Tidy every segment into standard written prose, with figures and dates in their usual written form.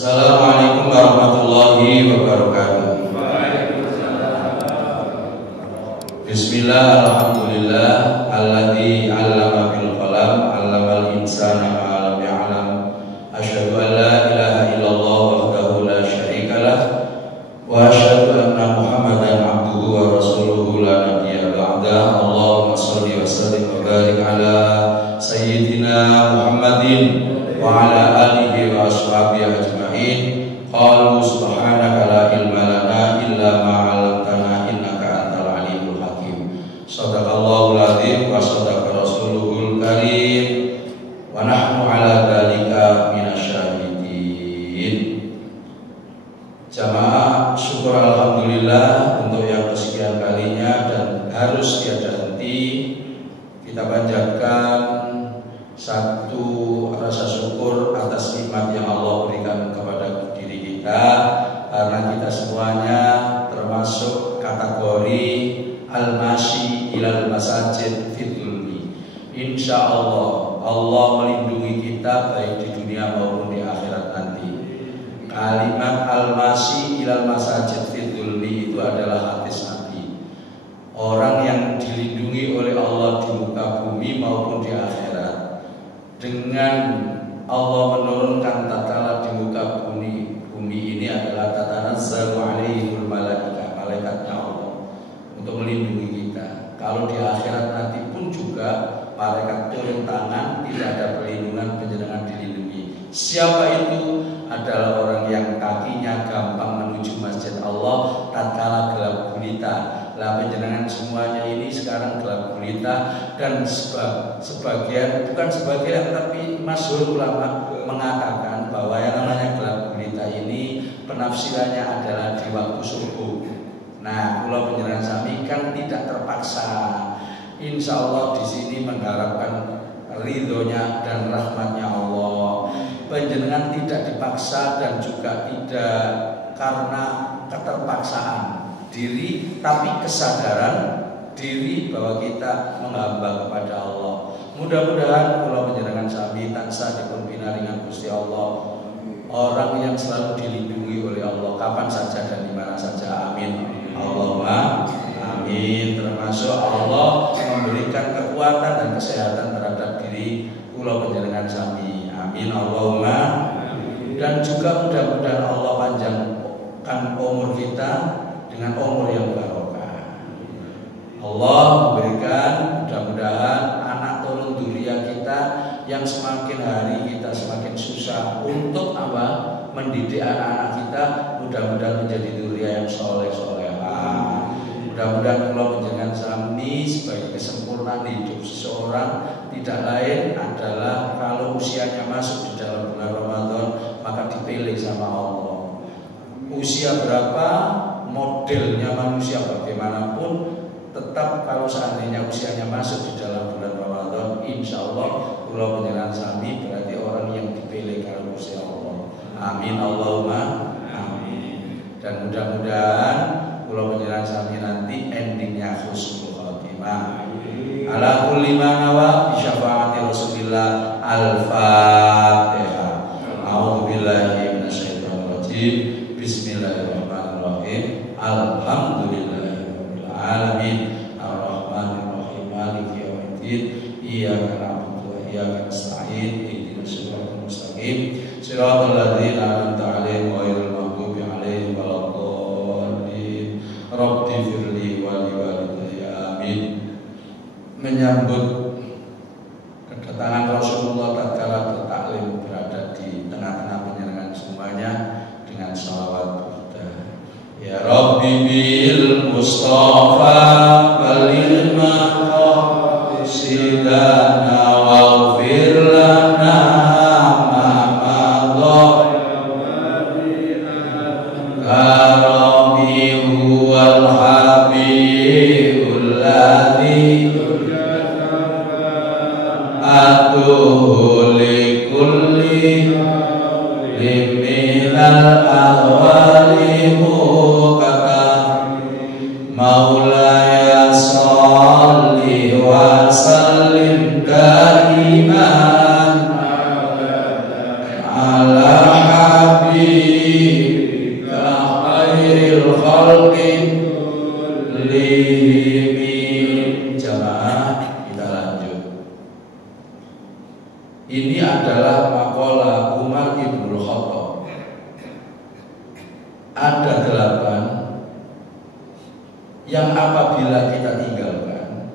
Assalamualaikum warahmatullahi wabarakatuh. Bismillah, alhamdulillah, alladzi 'allama bil qalam, 'allamal insana ma lam ya'lam. Asyhadu an la ilaha illallah wahdahu la syarika lah wa asyhadu anna Muhammadan 'abduhu wa rasuluhu la nabiyya ba'da. Allahumma shalli wa sallim wa barik ala sayyidina Muhammadin wa ala alihi wa ashabihi ajma'in. Qalu subhanaka la ilma lana illa ma 'allamtana innaka antal alimul hakim. Shadaqallahul azim wa shadaqa rasuluhul karim wa nahnu ala dzalika minasyahidin. Jamaah syukur alhamdulillah untuk yang kesekian kalinya dan harus tiada henti kita panjatkan satu rasa syukur atas nikmat yang Allah berikan kepada diri kita, karena kita semuanya termasuk kategori al-masyi ilal masajid fitulmi. Insya Allah Allah melindungi kita baik di dunia maupun di akhirat nanti. Kalimat al-masyi ilal masajid fitulmi itu adalah hadis Nabi. Orang yang dilindungi oleh Allah di muka bumi maupun di akhirat dengan Allah menurunkan tatkala di muka bumi ini adalah tatanazzalu alaihimul malaikah, malaikatnya Allah untuk melindungi kita. Kalau di akhirat nanti pun juga malaikat turun tangan, tidak ada perlindungan, penjenengan dilindungi. Siapa itu? Adalah orang yang kakinya gampang menuju masjid Allah tatkala gelap gulita. Lah penjenengan semuanya ini sekarang gelap gulita, dan sebagian, bukan sebagian tapi masyhur ulama mengatakan bahwa yang namanya gelap gulita ini penafsirannya adalah di waktu subuh. Nah, kalau penjenengan sami kan tidak terpaksa. Insya Allah di sini mengharapkan ridhonya dan rahmatnya Allah. Penjenengan tidak dipaksa dan juga tidak karena keterpaksaan diri, tapi kesadaran diri bahwa kita menghamba kepada Allah. Mudah-mudahan kalau penjenengan sami tansah dipun pinaringan Gusti Allah, orang yang selalu dilindungi oleh Allah kapan saja dan di mana saja. Amin. Allahumma amin. Termasuk Allah memberikan kekuatan dan kesehatan terhadap diri kula penjenengan sami. Amin. Allahumma. Dan juga mudah-mudahan Allah panjangkan umur kita dengan umur yang barokah. Allah memberikan mudah-mudahan anak turun dzurriyyah kita yang semakin hari kita semakin susah untuk apa? Mendidik anak-anak kita, mudah-mudahan menjadi dzurriyyah yang soleh-solehah. Mudah-mudahan kalau penjenengan sami sebagai kesempurnaan hidup seseorang tidak lain adalah kalau usianya masuk di dalam bulan Ramadan maka dipilih sama Allah. Usia berapa, modelnya manusia bagaimanapun, tetap kalau seandainya usianya masuk di dalam bulan Ramadan, insya Allah kalau penjenengan sami berarti orang yang dipilih kalau usia Allah. Amin. Allahumma amin. Dan mudah-mudahan kalau penjenengan sami nanti endingnya husnul khotimah. Ala kulli ma nawa bi syafaati Rasulillah. Al-Fatihah. A'udzubillahi minasyaitonir rajim. Bismillahirrahmanirrahim. Alhamdulillahirabbil alamin. Arrahmanir rahim. Maliki yaumiddin. Iyyaka na'budu wa iyyaka nasta'in. Ihdinas siratal mustaqim. Siratal ladzina an'amta 'alaihim ghairil maghdubi 'alaihim waladdallin. Rabbi firli wa li walidayya. Amin. Menyambut kedatangan Rasulullah tatkala bertaklim berada di tengah-tengah penjenengan semuanya dengan shalawat burda. Ya Rabbi bil Mustafa balil maqasidana waghfir lana ma madha karami huwal habibul ladzi atuhu li kulli liminal ahwali mukata maulaya salli wa sallim daiman ala habib muslimin. Jamaah, kita lanjut. Ini adalah maqalah Umar ibn Khattab. Ada 8 yang apabila kita tinggalkan,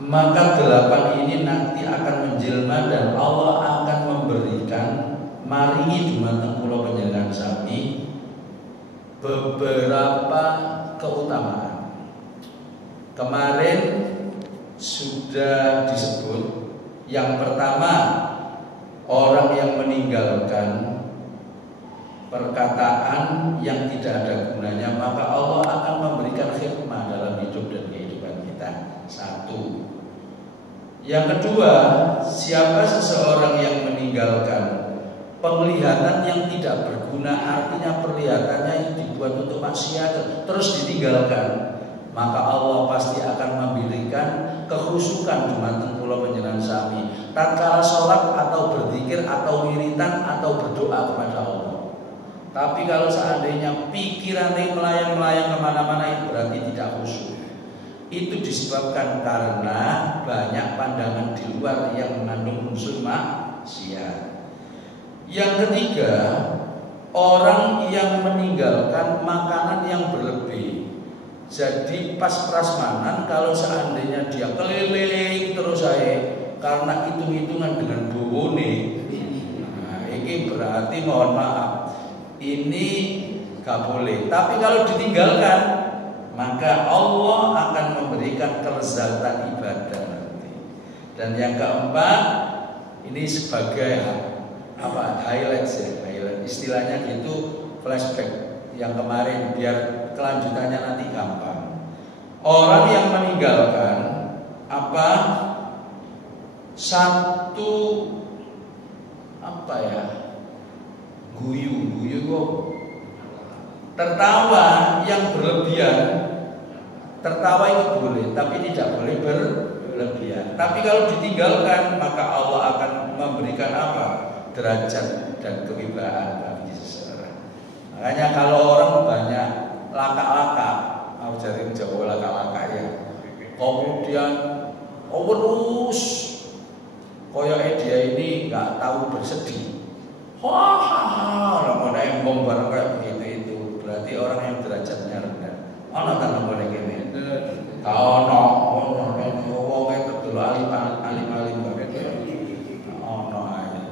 maka 8 ini nanti akan menjelma dan Allah akan memberikan maringi dumateng kula panjenengan sami beberapa keutamaan. Kemarin sudah disebut yang pertama, orang yang meninggalkan perkataan yang tidak ada gunanya, maka Allah akan memberikan hikmah dalam hidup dan kehidupan kita. 1. Yang kedua, siapa seseorang yang meninggalkan penglihatan yang tidak berguna, artinya perlihatannya yang dibuat untuk maksiat terus ditinggalkan, maka Allah pasti akan memberikan kekhusyukan dumateng kula panjenengan sami tatkala salat atau berzikir atau wiritan atau berdoa kepada Allah. Tapi kalau seandainya pikirannya melayang-layang kemana-mana, itu berarti tidak khusyuk. Itu disebabkan karena banyak pandangan di luar yang mengandung unsur maksiat. Yang ketiga, orang yang meninggalkan makanan yang berlebih. Jadi pas prasmanan, kalau seandainya dia keliling terus karena hitung-hitungan dengan bowone, nah ini berarti mohon maaf, ini gak boleh. Tapi kalau ditinggalkan, maka Allah akan memberikan kelezatan ibadah nanti. Dan yang keempat, ini sebagai highlights ya, highlight istilahnya gitu, flashback yang kemarin biar kelanjutannya nanti gampang. Orang yang meninggalkan satu guyu kok, tertawa yang berlebihan. Tertawa itu boleh, tapi tidak boleh berlebihan. Tapi kalau ditinggalkan, maka Allah akan memberikan derajat dan kewibawaan bagi seseorang. Makanya kalau orang banyak laka-laka, jadi Jawa laka-laka ya, kemudian terus koyoknya dia ini nggak tahu bersedih, orang embong barang kayak begitu, itu berarti orang yang derajatnya rendah. Ono tanam boleh gini, ono itu dulu alim ono aja.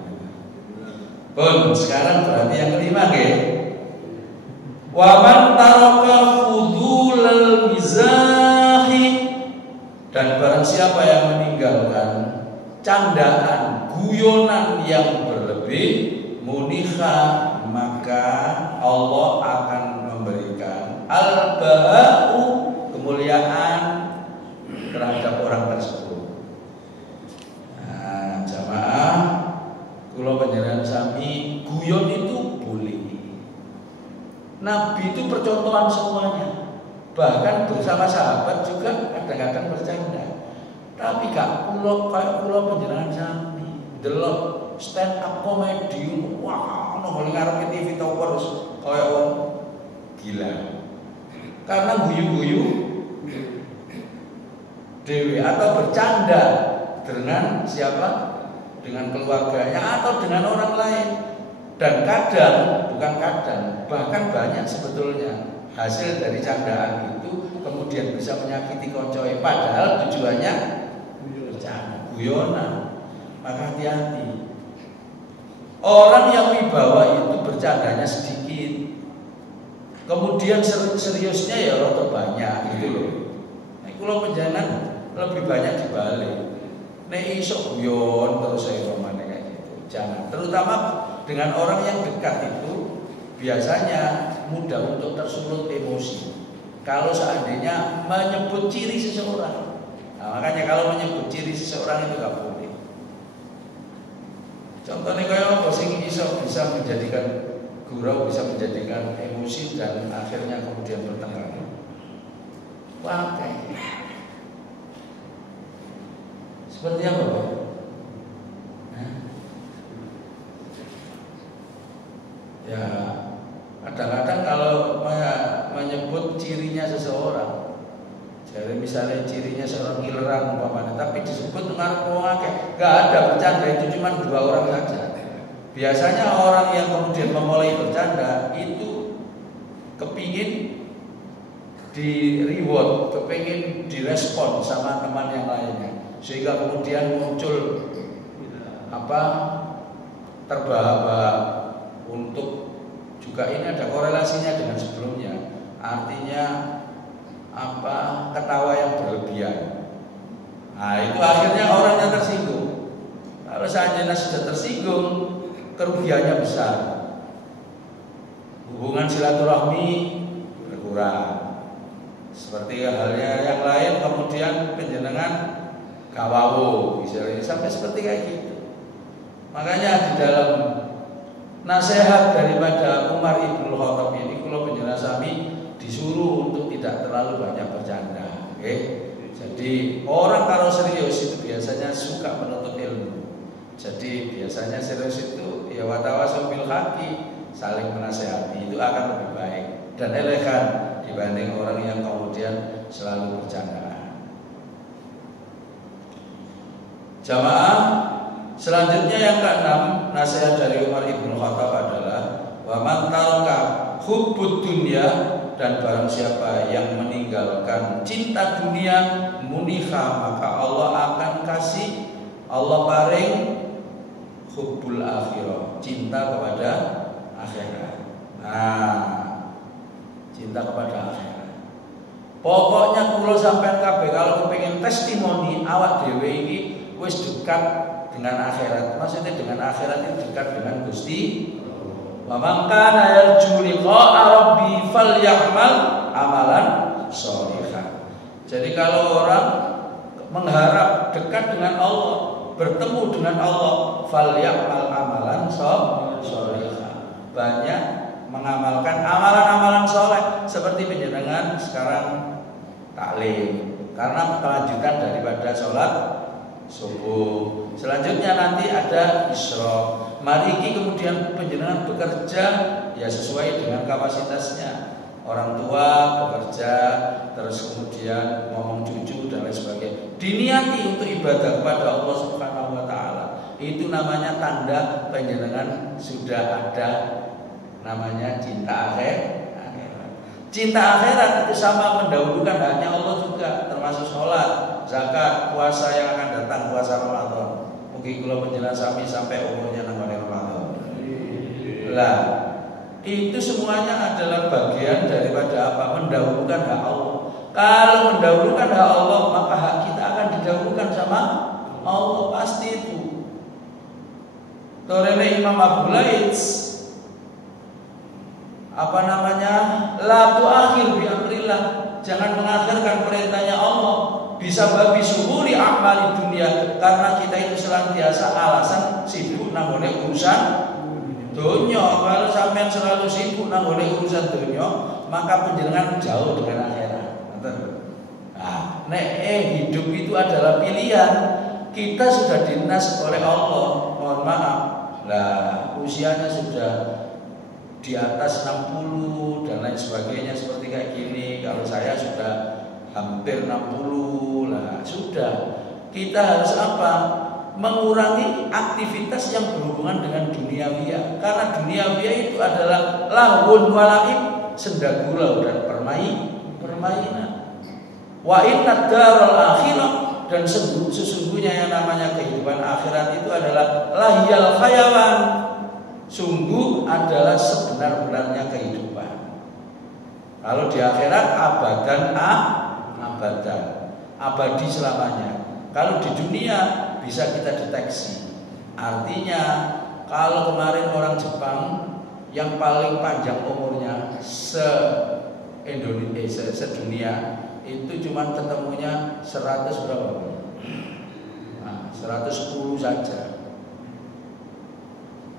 Pun sekarang berarti yang kelima ke, waman taraka fudulal mizahi, dan barang siapa yang meninggalkan candaan guyonan yang berlebih, muniha, maka Allah akan memberikan al-baha'u, kemuliaan terhadap orang tersebut. Nah, jamaah kula panjenengan sami, guyon itu boleh. Nabi itu percontohan semuanya. Bahkan bersama sahabat juga kadang-kadang bercanda. Tapi gak kayak kula panjenengan sami delok stand up comedy, wah ono ngarep TV Towers kayak wong gila. Karena guyu-guyu dewe atau bercanda dengan siapa? Dengan keluarganya atau dengan orang lain. Dan bahkan banyak sebetulnya hasil dari candaan itu kemudian bisa menyakiti koncoe, padahal tujuannya bercanda, guyonan. Maka hati-hati. Orang yang wibawa itu bercandanya sedikit, kemudian seriusnya ya rada banyak gitu loh. Nah, kalau penjangan lebih banyak dibalik. Nek iso guyon terus saya romane kayak gitu. Jangan. Terutama dengan orang yang dekat itu biasanya mudah untuk tersulut emosi. Kalau seandainya menyebut ciri seseorang. Nah, makanya kalau menyebut ciri seseorang itu gak boleh. Contohnya kayak apa sing iso bisa menjadikan gurau, bisa menjadikan emosi dan akhirnya kemudian bertengkar. Pakai. Seperti apa, Pak? Ya, kadang-kadang kalau menyebut cirinya cirinya seseorang. Jadi misalnya cirinya seorang kileran umpamanya, tapi disebut ngarep wong akeh. Enggak ada, bercanda itu cuma 2 orang saja. Biasanya orang yang kemudian memulai bercanda itu kepingin di reward, kepingin direspon sama teman yang lainnya, sehingga kemudian muncul terbahak-bahak untuk juga ini ada korelasinya dengan sebelumnya. Artinya ketawa yang berlebihan. Nah itu akhirnya orangnya tersinggung. Kalau seandainya sudah tersinggung, kerugiannya besar. Hubungan silaturahmi berkurang. Seperti halnya yang lain, kemudian penjenengan gawawo misalnya, sampai seperti kayak gitu. Makanya di dalam nasihat daripada Umar Ibn Khattab ini, kalau penjenengan sami disuruh untuk tidak terlalu banyak bercanda. Jadi orang kalau serius itu biasanya suka menuntut ilmu. Jadi biasanya serius itu ya watawasau bil haqqi, saling menasehati, itu akan lebih baik dan elegan dibanding orang yang kemudian selalu bercanda. Jamaah, selanjutnya yang ke-6 nasihat dari Umar Ibn Khattab adalah wa man taraka hubbud dunya, dan barang siapa yang meninggalkan cinta dunia, muniha, maka Allah akan kasih, Allah paring hubbul akhirah, cinta kepada akhirat. Nah, cinta kepada akhirat. Pokoknya kula sampean kabeh kalau kepengin testimoni awak dhewe iki wis dekat dengan akhirat. Maksudnya dengan akhirat itu dekat dengan Gusti. Wa man kana yarju liqa'a rabbi falyamal amalan sholihan. Jadi kalau orang mengharap dekat dengan Allah, bertemu dengan Allah, falyamal amalan sholihan. Banyak mengamalkan amalan-amalan soleh seperti penjenengan sekarang taklim, karena kelanjutan daripada sholat subuh. Selanjutnya nanti ada isra. Mari kemudian penjenengan bekerja ya sesuai dengan kapasitasnya. Orang tua bekerja, terus kemudian ngomong cucu dan lain sebagainya. Diniati untuk ibadah kepada Allah Subhanahu wa taala. Itu namanya tanda penjenengan sudah ada namanya cinta akhirat. Cinta akhirat itu sama mendahulukan hanya Allah juga, termasuk sholat, zakat, puasa yang akan datang, puasa Ramadan. Mungkin kalau penjelasan sami sampai umurnya nang Ramadan. Lah, itu semuanya adalah bagian daripada apa? Mendahulukan hak Allah. Kalau mendahulukan hak Allah, maka hak kita akan didahulukan sama Allah, pasti itu. Torene Imam Abu Laits la tu'akhir bi amrillah, jangan mengakhirkan perintahnya Allah, bisa babi syuhuri amali dunia, karena kita itu senantiasa alasan sibuk nanggone urusan dunia. Kalau sampean selalu sibuk nanggone urusan dunia, maka penjenengan jauh dengan akhirat. Nah, hidup itu adalah pilihan. Kita sudah dinas oleh Allah, mohon maaf. Lah, usianya sudah di atas 60 dan lain sebagainya seperti kayak gini. Kalau saya sudah hampir 60 lah, sudah. Kita harus apa? Mengurangi aktivitas yang berhubungan dengan duniawiyah. Karena duniawiyah itu adalah lahun walaib, senda gurau dan permainan. Wa inna daral akhirah, dan sesungguhnya yang namanya kehidupan akhirat itu adalah lahyal khayawan, sungguh adalah sebenar-benarnya kehidupan. Kalau di akhirat abadan abadi selamanya. Kalau di dunia bisa kita deteksi. Artinya kalau kemarin orang Jepang yang paling panjang umurnya sedunia itu cuma ketemunya 100 berapa? Nah, 110 saja.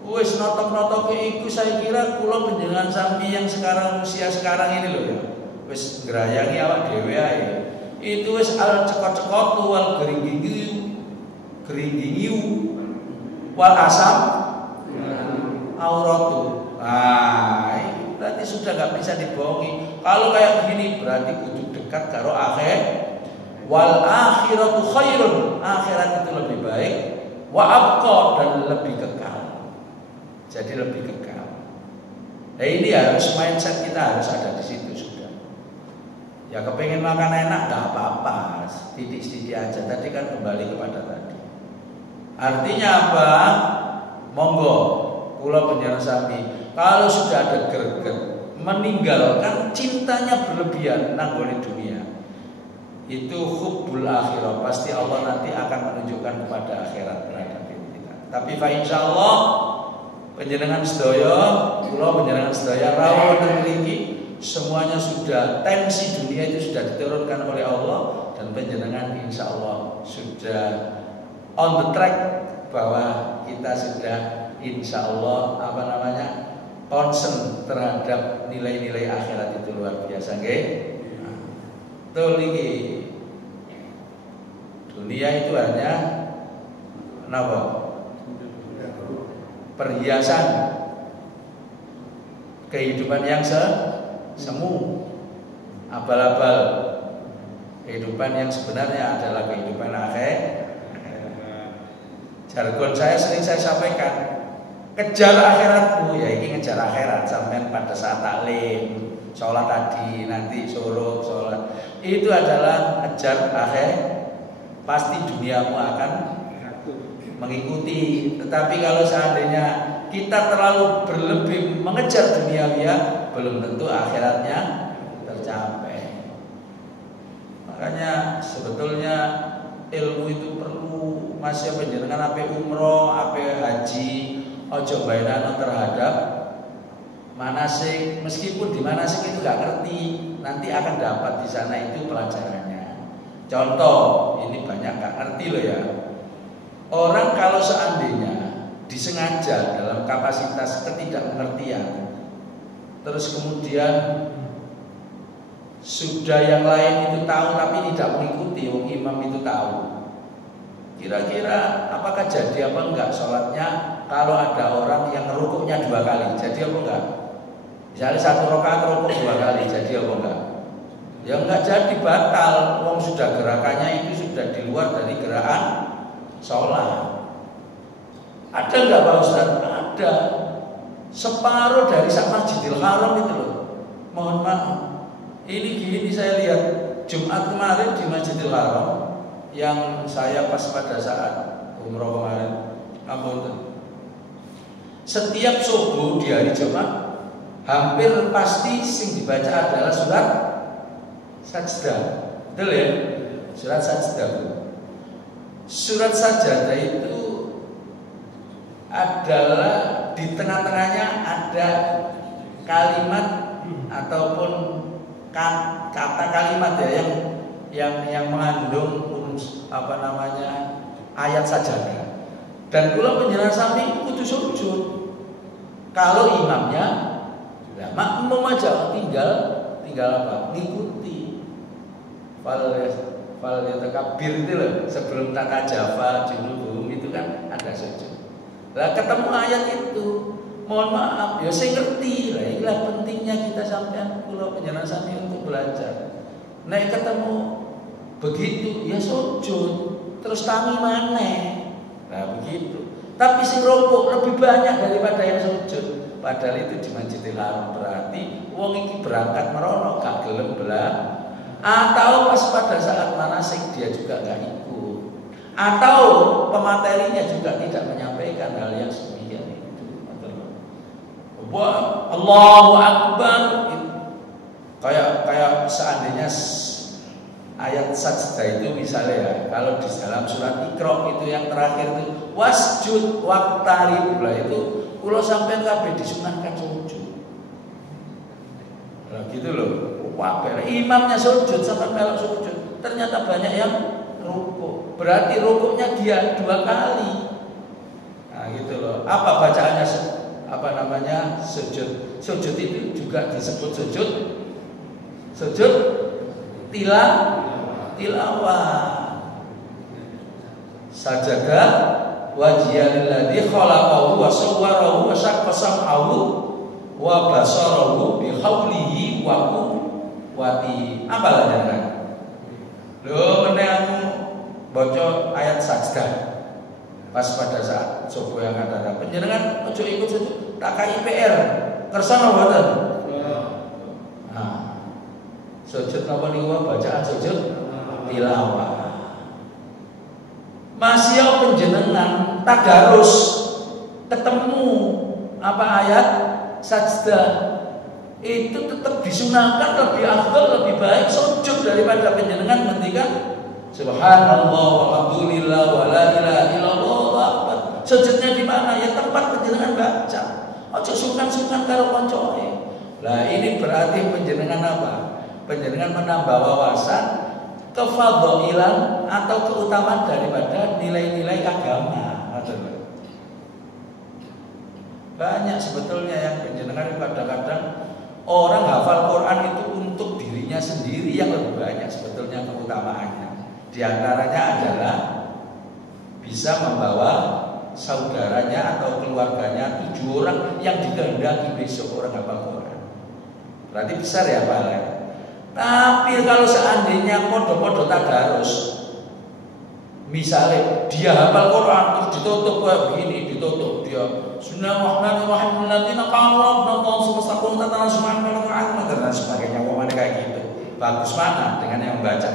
Wis notok-notok iku saya kira kula panjenengan sami yang sekarang usia sekarang ini loh ya. Wis ngrayangi awak dhewe ae. Itu wis al cekot-cekot wal geringingiu wal asam auratu. Nah, berarti sudah nggak bisa dibohongi. Kalau kayak begini berarti kudu dekat karo akhir. Wal akhiratu khairun, akhirat itu lebih baik. Wa abqa, dan lebih kekal. Jadi lebih kekal. Nah ini harus mindset kita harus ada di situ sudah. Ya kepengen makan enak nggak apa-apa, titik-titik aja. Tadi kan kembali kepada tadi. Artinya apa? Monggo, kula panjenengan sami. Kalau sudah ada greget, meninggalkan cintanya berlebihan nanggone dunia, itu hubbul akhirah, pasti Allah nanti akan menunjukkan kepada akhirat terhadap kita. Tapi fa insyaallah panjenengan sedaya, kula panjenengan sedaya rawuh mriki semuanya sudah, tensi dunia itu sudah diturunkan oleh Allah, dan panjenengan insyaallah sudah on the track bahwa kita sudah insyaallah concern terhadap nilai-nilai akhirat itu luar biasa, nggih. Betul iki. Dunia itu hanya apa? Perhiasan kehidupan yang semu, abal-abal. Kehidupan yang sebenarnya adalah kehidupan akhir. Jargon sering saya sampaikan, kejar akhiratmu, ya ini ngejar akhirat. Sampai pada saat taklim, sholat tadi, nanti suruh sholat, itu adalah ngejar akhir. Pasti duniamu akan mengikuti. Tetapi kalau seandainya kita terlalu berlebih mengejar duniawiya, belum tentu akhiratnya tercapai. Makanya sebetulnya ilmu itu perlu. Masih panjenengan ape umroh, ape haji, ojo bayaran terhadap manasik. Meskipun di manasik itu gak ngerti, nanti akan dapat di sana itu pelajarannya. Contoh, ini banyak gak ngerti loh ya. Orang kalau seandainya disengaja dalam kapasitas ketidakmengertian, terus kemudian sudah yang lain itu tahu tapi tidak mengikuti, wong imam itu tahu, kira-kira apakah jadi apa enggak sholatnya kalau ada orang yang rukuknya 2 kali, jadi apa enggak? Misalnya 1 rakaat rukuk 2 kali, jadi apa enggak? Ya enggak jadi, batal. Wong sudah gerakannya itu sudah di luar dari gerakan sholat. Ada enggak Pak Ustaz? Ada. Separuh dari sak Masjidil Haram itu loh. Mohon maaf. Ini gini saya lihat Jumat kemarin di Masjidil Haram, yang saya pas pada saat umroh kemarin, setiap subuh di hari Jumat hampir pasti sing dibaca adalah surat Sajdah. Betul ya? Surat Sajdah. Surat Sajdah itu adalah di tengah-tengahnya ada kalimat ataupun kata kalimat ya yang mengandung ayat sajadah. Dan kula panjenengan sami kudu sujud. Kalau imamnya lah makmum aja tinggal apa? Ngikuti. Fal yatakabir itu loh, sebelum tata jafa junubuhum itu kan ada sujud. Lah ketemu ayat itu, mohon maaf ya saya ngerti lah, inilah pentingnya kita sampean kula panjenengan sami untuk belajar. Nek ketemu begitu ya sujud, terus tangi maneh. Nah begitu. Tapi sing rokok lebih banyak daripada yang sujud. Padahal itu di Masjidil Haram, berarti wong iki berangkat merono gak gelem belah. Atau pas pada saat manasik dia juga gak ikut. Atau pematerinya juga tidak menyampaikan hal yang sedemikian itu. Wah, Allahu Akbar. Kayak seandainya ayat sajdah itu misalnya ya, kalau di dalam surat Iqra itu yang terakhir itu wasjud waqtarib, lah itu kula sampean kabeh disunahkan sujud. Nah gitu loh. Wah, imamnya sujud sampai melok sujud. Ternyata banyak yang rukuk. Berarti rukuknya dia 2 kali. Nah gitu loh. Apa bacaannya? Sujud. Sujud itu juga disebut sujud tilawah. Sajada wajhiyal ladzi khalaqahu wa sawwarahu wa syaqqa sam'ahu wa basarahu bi haulihi wa wati apalah jangan. Lho meneh aku baca ayat sajdah pas pada saat subuh yang ada penjenengan ojo ikut itu tak KIPR kersane mboten. Nah, sujud napa niku bacaan sujud tilawah. Masih penjenengan tadarus ketemu apa ayat sajdah itu tetap disunahkan lebih afdal, lebih baik sujud daripada penjenengan ngendikan subhanallah walhamdulillah wala ilaha illallah akbar. Sujudnya di mana? Ya tempat penjenengan baca. Ojo sungkan-sungkan karo koncoe. Lah ini berarti penjenengan apa? Penjenengan menambah wawasan kefadhilan atau keutamaan daripada nilai-nilai agama. Banyak sebetulnya yang penjenengan kadang-kadang orang hafal Quran itu untuk dirinya sendiri yang lebih banyak sebetulnya keutamaannya. Di antaranya adalah bisa membawa saudaranya atau keluarganya 7 orang yang dikehendaki besok orang hafal Quran. Berarti besar ya Pak. Tapi kalau seandainya podo-podo tadarus, misalnya dia hafal Quran terus ditutup kayak begini, ditutup dia Bismillahirrahmanirrahim alladzina qalu rabbuna Allah subhanahu wa ta'ala subhanahu wa ta'ala dan sebagainya pokoknya kayak gitu. Bagus mana dengan yang membaca?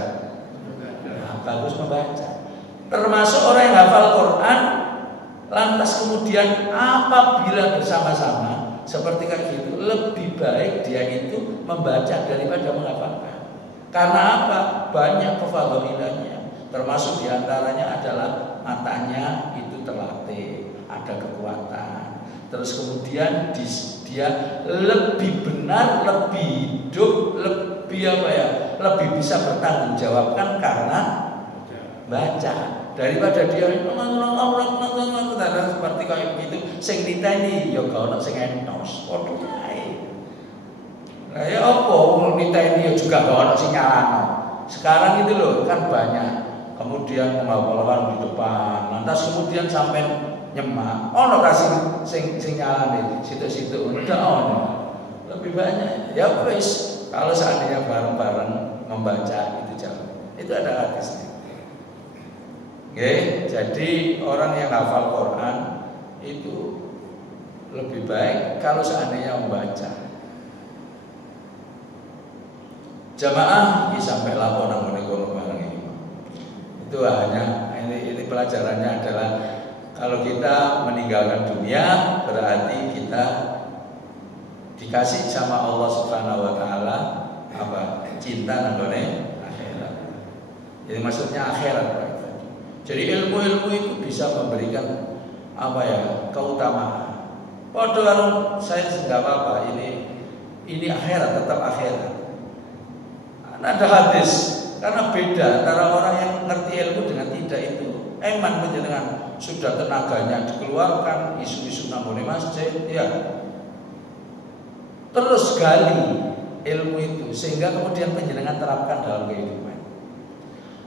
Nah, bagus membaca. Termasuk orang yang hafal Quran lantas kemudian apabila bersama-sama seperti kayak gitu, lebih baik dia itu membaca daripada menghafalkan. Karena apa? Banyak kefadhilannya. Termasuk diantaranya adalah matanya itu terlatih, ada kekuatan. Terus kemudian dia lebih benar, lebih hidup, lebih apa ya? Lebih bisa bertanggung jawabkan karena baca. Daripada dia seperti kayak begitu sing diteni ya gak ono sing entos padha ae. Lah ya apa wong diteni juga gak ono sing nyalano. Sekarang itu loh kan banyak kemudian menghafalkan di depan lantas kemudian sampai nyemak ono kasih sing nyalane situ-situ udah ono lebih banyak ya wis kalau seandainya bareng-bareng membaca itu jalan itu ada hadisnya. Oke, jadi orang yang hafal Quran itu lebih baik kalau seandainya membaca. Jamaah sampai laporan mengenai barang ini. Itu hanya ini pelajarannya adalah kalau kita meninggalkan dunia berarti kita dikasih sama Allah Subhanahu wa taala apa? Cinta nanggone akhirat. Jadi maksudnya akhirat, Pak. Jadi ilmu-ilmu itu bisa memberikan apa ya keutamaan. Padahal saya nggak apa-apa ini akhirat tetap akhirat. Ada hadis karena beda antara orang yang ngerti ilmu dengan tidak itu. Eman menjenengan sudah tenaganya dikeluarkan isu-isu nanggone masjid ya. Terus gali ilmu itu sehingga kemudian penjenengan terapkan dalam kehidupan.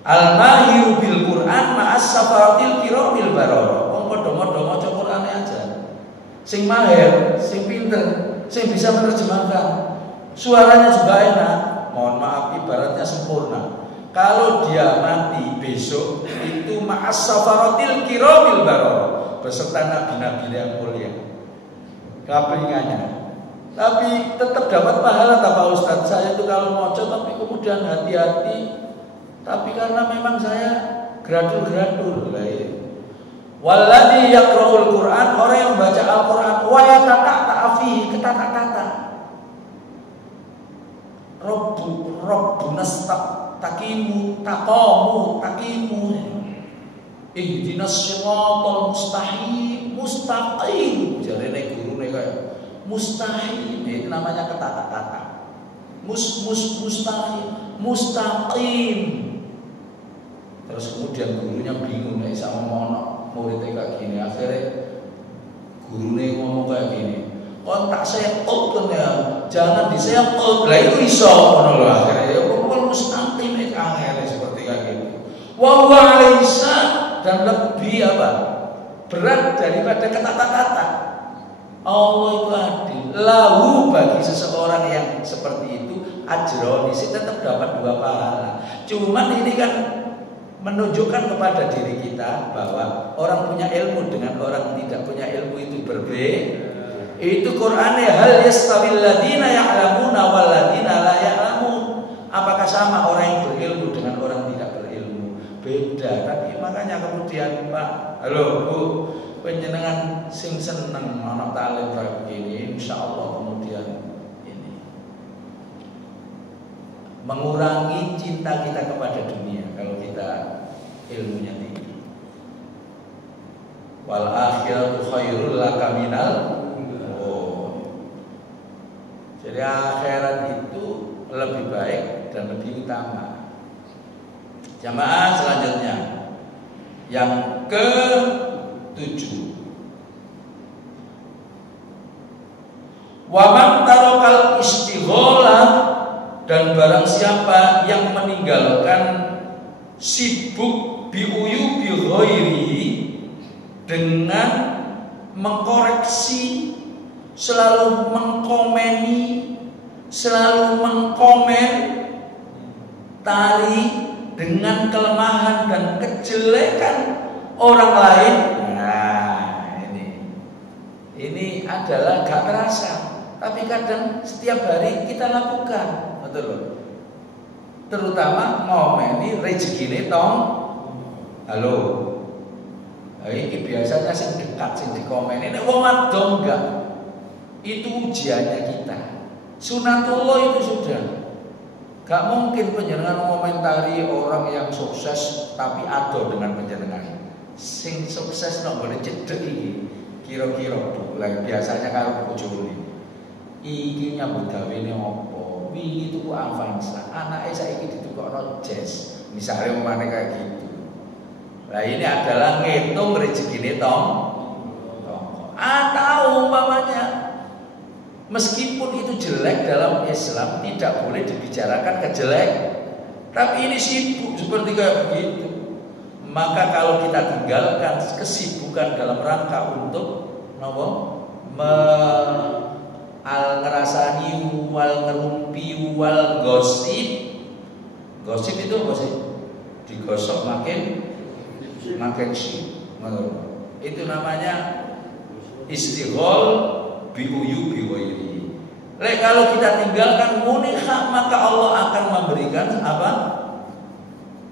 Al-mahiru bil Quran ma'as safaratil kiramil barara. Wong padha-padha maca Qur'ane aja. Sing mahir, sing pinter, sing bisa menerjemahkan. Suaranya juga enak. Mohon maaf ibaratnya sempurna. Kalau dia mati besok itu ma'as safaratil kiramil barara beserta nabi-nabi yang mulia. Kaplingannya. Tapi tetap dapat pahala Pak Ustaz. Saya itu kalau maca tapi kemudian hati-hati. Tapi karena memang saya gradul-gradul Walladzi yaqra'ul Qur'an, orang yang membaca Al-Qur'an wa yata'afi ketata-tata. Rabbuna taqimu taqamu taqimu. Ihdinas siratal mustaqim. Jarene gurune kaya mustaqim. Ini namanya ketata-tata. Mustaqim. Terus kemudian gurunya bingung nih sama mono muridnya kayak gini. Akhirnya gurunya ngomong kayak gini, kok tak seot kan ya, jangan diseot. Lah itu iso ngono lho. Akhirnya ya kok mustaqim akhirnya seperti kayak gitu. Wa huwa alaysa dan lebih apa? Berat daripada kata-kata. Allah itu adil. Lahu bagi seseorang yang seperti itu ajroni, sih tetap dapat 2 pahala. Cuman ini kan menunjukkan kepada diri kita bahwa orang punya ilmu dengan orang tidak punya ilmu itu berbeda. Itu Qur'annya, hal yastawil ladina ya'lamuna wal ladina la ya'lamun. Apakah sama orang yang berilmu dengan orang tidak berilmu? Beda. Tapi makanya kemudian Pak, halo Bu, panjenengan sing seneng anak talim kayak begini, insyaallah kemudian ini mengurangi cinta kita kepada dunia kalau kita ilmunya tinggi. Wal akhiratu khairul laka minal. Jadi akhirat itu lebih baik dan lebih utama. Jamaah selanjutnya yang ke-7. Wa man tarakal istighalah, dan barang siapa yang meninggalkan sibuk biuyu bi ghairihi, dengan mengkoreksi, selalu mengkomeni, selalu mengkomentari dengan kelemahan dan kejelekan orang lain. Nah, ini adalah gak terasa, tapi kadang setiap hari kita lakukan, betul. Terutama ngomeni rezekine tong. Halo. Ini biasanya sing dekat sing dikomeni, nek wong wadon enggak. Itu ujiannya kita. Sunatullah itu sudah. Gak mungkin panjenengan komentari orang yang sukses tapi ado dengan panjenengan. Sing sukses nek boleh cedek iki. Kira-kira biasanya karo bojone. Iki nyambut gawene opo? Wingi tuku Avanza, anake saiki ditukokno Jazz. Misale umpamane kayak gitu. Nah, ini adalah ngitung rezekine tong. Atau umpamanya meskipun itu jelek dalam Islam tidak boleh dibicarakan kejelek, tapi ini sibuk seperti kayak begitu. Maka kalau kita tinggalkan kesibukan dalam rangka untuk ngerasani wal ngerumpi wal gosip. Gosip itu apa sih? Digosok makin sih. Itu namanya istighol biuyu biwairi. Kalau kita tinggalkan munikah, maka Allah akan memberikan apa?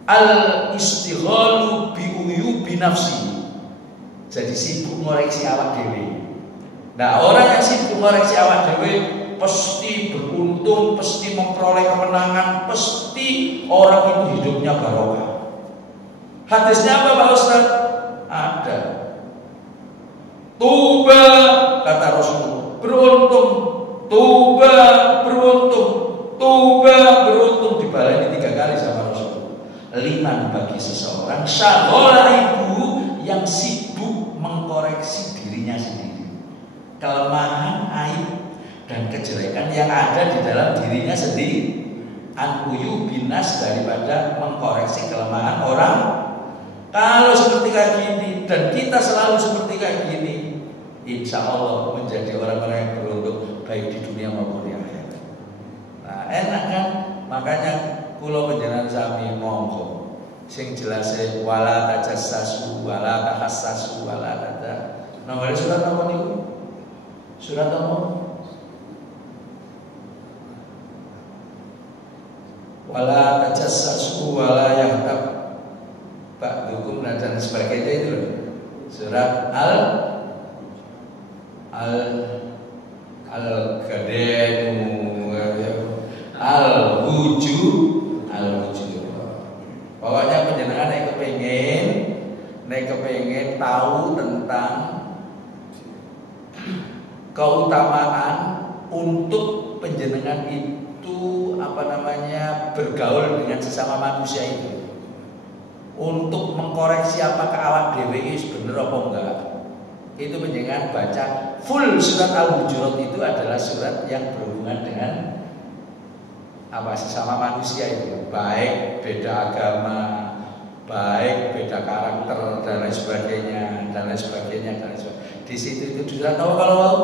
Al istighalu biuyu binafsi. Jadi sibuk ngoreksi awak dewe. Nah, orang yang sibuk ngoreksi awak dewe pasti beruntung, pasti memperoleh kemenangan, pasti orang itu hidupnya barokah. Hadisnya apa Pak Ustaz? Ada. Tuba, kata Rasulullah, beruntung. Tuba, beruntung. Tuba, beruntung, dibaleni 3 kali sama Rasulullah. 5 bagi seseorang syaghola ibu yang sibuk mengkoreksi dirinya sendiri, kelemahan, aib dan kejelekan yang ada di dalam dirinya sendiri. Ankuyu binas, daripada mengkoreksi kelemahan orang. Kalau seperti kayak gini dan kita selalu seperti kayak gini, insya Allah menjadi orang-orang yang beruntung baik di dunia maupun di akhirat. Nah, enak kan? Makanya kula panjenengan sami monggo sing jelas wala tajassasu wala tahassasu wala tada. Nomor surat apa niku? Surat apa? Wala tajassasu wala yahtab ba'dukum dan sebagainya itu loh. Surat Al-Gadenu Al-Wujud. Pokoknya panjenengan nek kepengin tahu tentang keutamaan untuk panjenengan itu bergaul dengan sesama manusia itu, untuk mengkoreksi apakah awak dhewe iki bener apa enggak. Itu panjenengan baca full surat Al-Hujurat. Itu adalah surat yang berhubungan dengan sesama manusia itu, baik beda agama, baik beda karakter dan lain sebagainya. Di situ itu surat apa kalau mau?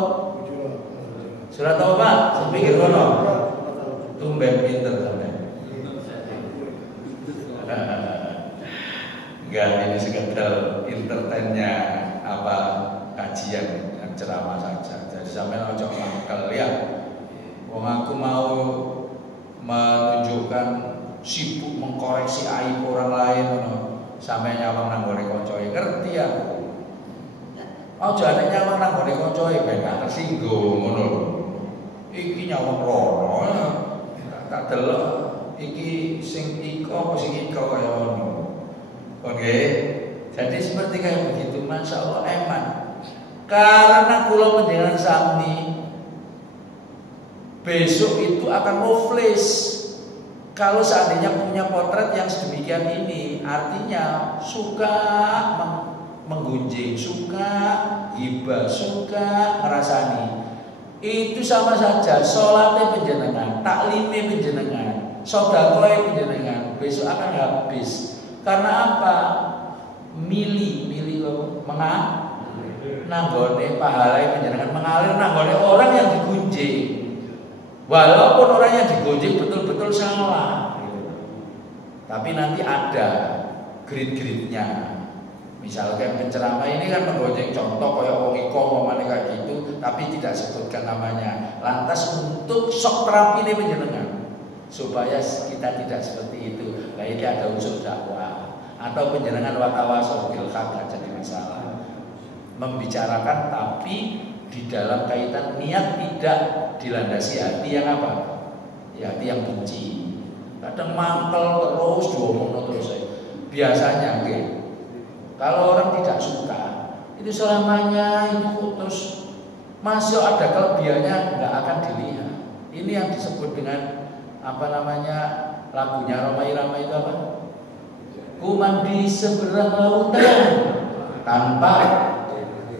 Surat apa Pak? Saya pikir kono. Tumben pinter sampai. Enggak, ini sekedar entertainnya apa kajian ceramah saja. Jadi sampai ojo mangkel ya. Wong aku mau menunjukkan sibuk mengkoreksi aib orang lain sampai nyawang nang gone koncoe ngerti aku. Ojo ana nyawang nang gone koncoe ben gak tersinggung ngono lho. Iki nyawang rono tak delok iki sing iko apa sing iko kaya ngono. Oke. Jadi seperti kayak begitu, Masya Allah eman. Karena kula panjenengan sami besok itu akan muflis. Kalau seandainya punya potret yang sedemikian ini, artinya suka menggunjing, suka hibah, suka ngerasani. Itu sama saja sholatnya penjenengan, taklimnya penjenengan, sodakohnya penjenengan, besok akan habis. Karena apa? Mili nanggone pahalai penjenengan mengalir nanggone orang yang digunjing. Walaupun orang yang digunjing betul-betul salah, tapi nanti ada grid-gridnya. Misalkan penceramah ini kan menggonjeng contoh kayak wong iko ngomongane kayak gitu, tapi tidak sebutkan namanya. Lantas untuk shock terapi ini penjenengan supaya kita tidak seperti itu. Nah ini ada unsur dakwah atau penjenengan watawasaw bil haq gak jadi masalah. Membicarakan tapi di dalam kaitan niat tidak dilandasi hati yang apa? Ya, hati yang benci. Kadang mangkel terus diomongno terus saya. Biasanya kalau orang tidak suka itu selamanya itu terus masih ada kelebihannya nggak akan dilihat. Ini yang disebut dengan apa namanya lagunya Rhoma Irama itu apa? Ku mandi seberang lautan tanpa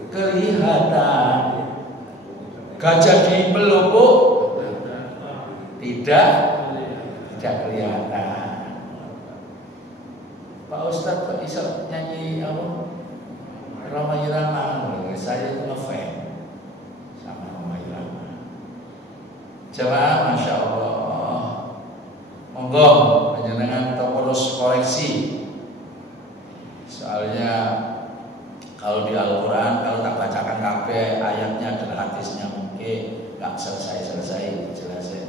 kelihatan, gajah di pelupuk tidak kelihatan. Pak Ustadz kok bisa nyanyi apa? Rhoma Irama, saya itu ngefans sama Rhoma Irama. Jemaah, Masya Allah, monggo panjenengan terus koreksi. Soalnya kalau di Al-Quran, kalau tak bacakan kabeh ayatnya dan hadisnya mungkin nggak selesai jelasnya.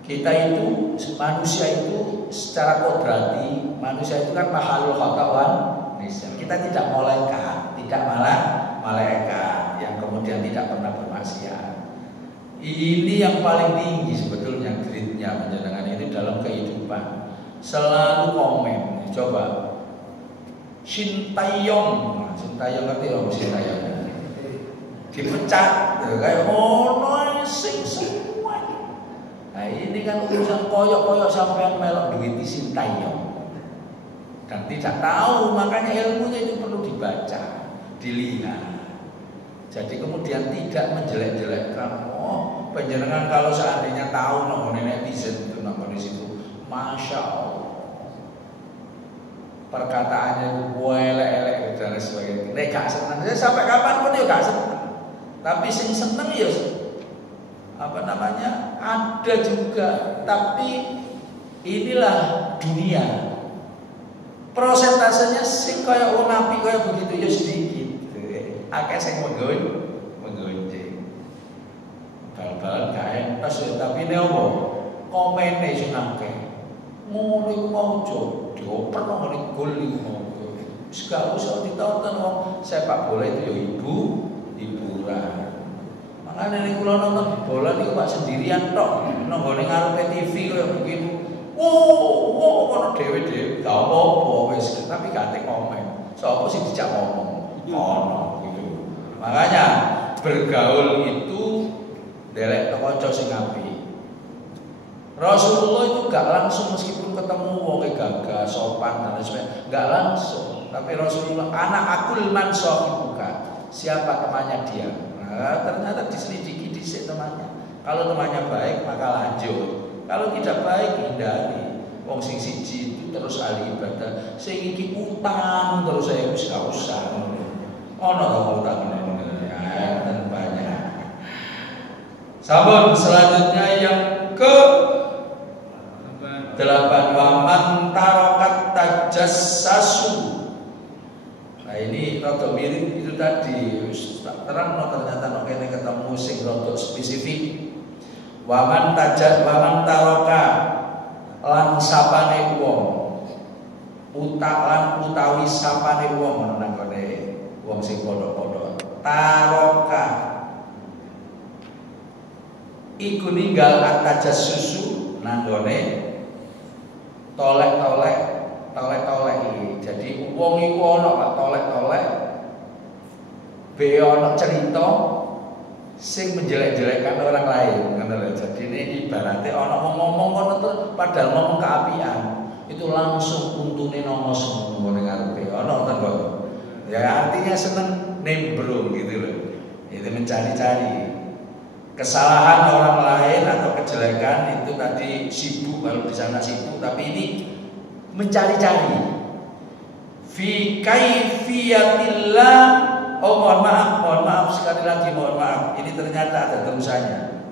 Kita itu manusia itu secara kodrati, manusia itu kan mahalul khatawan. Kita tidak malaikat, tidak malaikat yang kemudian tidak pernah bermaksiat. Ini yang paling tinggi sebetulnya gridnya panjenengan ini dalam kehidupan. Selalu komen. Coba Sintayong ngerti loh Sintayong. Dipecat kayak ono sing semua. Nah ini kan urusan koyok-koyok sampean melok duit Sintayong dan tidak tahu, makanya ilmunya itu perlu dibaca, dilihat. Jadi kemudian tidak menjelek-jelekkan. Oh, panjenengan kalau seandainya tahu nomor netizen itu nomor di situ, Masya Allah. Perkataannya elek-elek dan sebagainya. Nek gak seneng, saya sampai kapanpun ya gak seneng. Tapi sing seneng ya apa namanya ada juga. Tapi inilah dunia. Prosentasenya sing kaya wong apik kaya begitu ya sedikit. Akeh sing menggonjeng. Bal-balan gak entas ya, tapi nek opo? Komene sing akeh. Ngono iku ojo dioper nang ngene gol iku mau. Wis gak usah ditonton wong sepak bola itu ya hiburan. Makane nek kula nonton bola niku Pak sendirian tok nang ngene ngarepe TV kaya begitu. Ono dhewe-dhewe gak apa-apa wis, tapi gak ate komen. Sopo sing dijak ngomong? Ono gitu. Makanya bergaul itu delek kanca sing apik. Rasulullah itu gak langsung meskipun ketemu wong gagah, sopan dan sebagainya, gak langsung. Tapi Rasulullah anak akul man sahibuka, siapa temannya dia. Nah, ternyata diselidiki dhisik temannya. Kalau temannya baik maka lanjut. Kalau tidak baik hindari. Wong sing siji itu terus ahli ibadah, sing iki utang terus saya wis gak usah. Ono to utang dan banyak. Sampun selanjutnya yang ke 8 waman tarokat tajassasu. Nah ini rada mirip itu tadi, terang ternyata kene ketemu sing rada spesifik. Waman taroka lan sapane wong utawi sapane wong nang kene wong sing padha-padha taroka iku ninggal atajassusu nang gone tolek-tolek iki. Jadi wong iku ana Pak tolek-tolek be ana cerita sing menjelek-jelekkan orang lain, ngono lho. Jadi ini ibaratnya ana wong ngomong kono terus padahal ngomong keapian, itu langsung untune nongos ngene ngarepe. Ana ngoten kok. Ya artinya seneng nembrong gitu loh. Itu mencari-cari kesalahan orang lain atau kejelekan itu tadi sibuk, kalau di sana sibuk, tapi ini mencari-cari. Fi kaifiyatillah. Oh mohon maaf sekali lagi mohon maaf. Ini ternyata ada terusannya.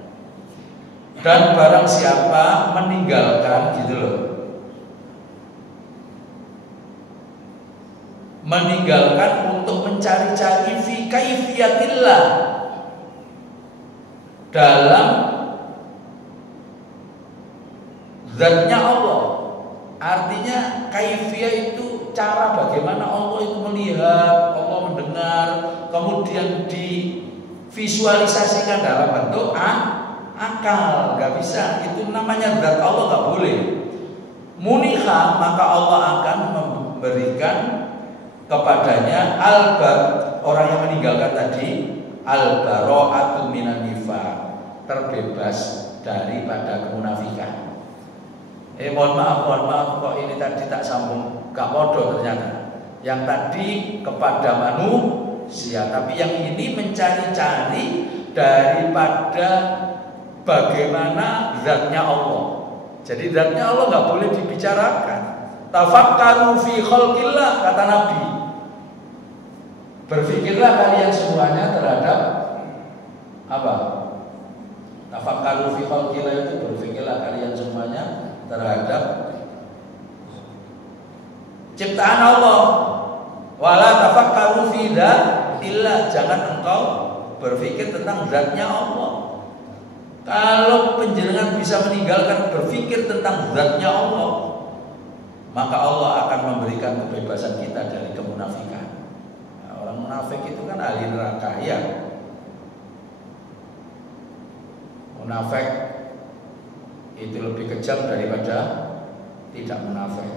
Dan barang siapa meninggalkan gitu loh. Meninggalkan untuk mencari-cari fi kaifiyatillah dalam zatnya Allah. Artinya kaifiyah itu cara bagaimana Allah itu melihat, Allah mendengar, kemudian divisualisasikan dalam bentuk akal. Gak bisa, itu namanya zat Allah, gak boleh. Muniha, maka Allah akan memberikan kepadanya orang yang meninggalkan tadi al-bara'atu minan nifaq, terbebas daripada kemunafikan. Mohon maaf kok ini tadi tak sambung, gak bodoh ternyata. Yang tadi kepada manusia, tapi yang ini mencari-cari daripada bagaimana zatnya Allah. Jadi zatnya Allah gak boleh dibicarakan. Tafakkaru fi khalqillah, kata Nabi. Berfikirlah kalian semuanya terhadap apa? Tafakkaru fi khalqillah itu berfikirlah kalian semuanya terhadap ciptaan Allah. Wala tafakkaru fi dzatillah, jangan engkau berpikir tentang zatnya Allah. Kalau panjenengan bisa meninggalkan berpikir tentang zatnya Allah, maka Allah akan memberikan kebebasan kita dari kemunafikan. Nah, orang munafik itu kan ahli neraka ya. Munafik itu lebih kejam daripada tidak munafik.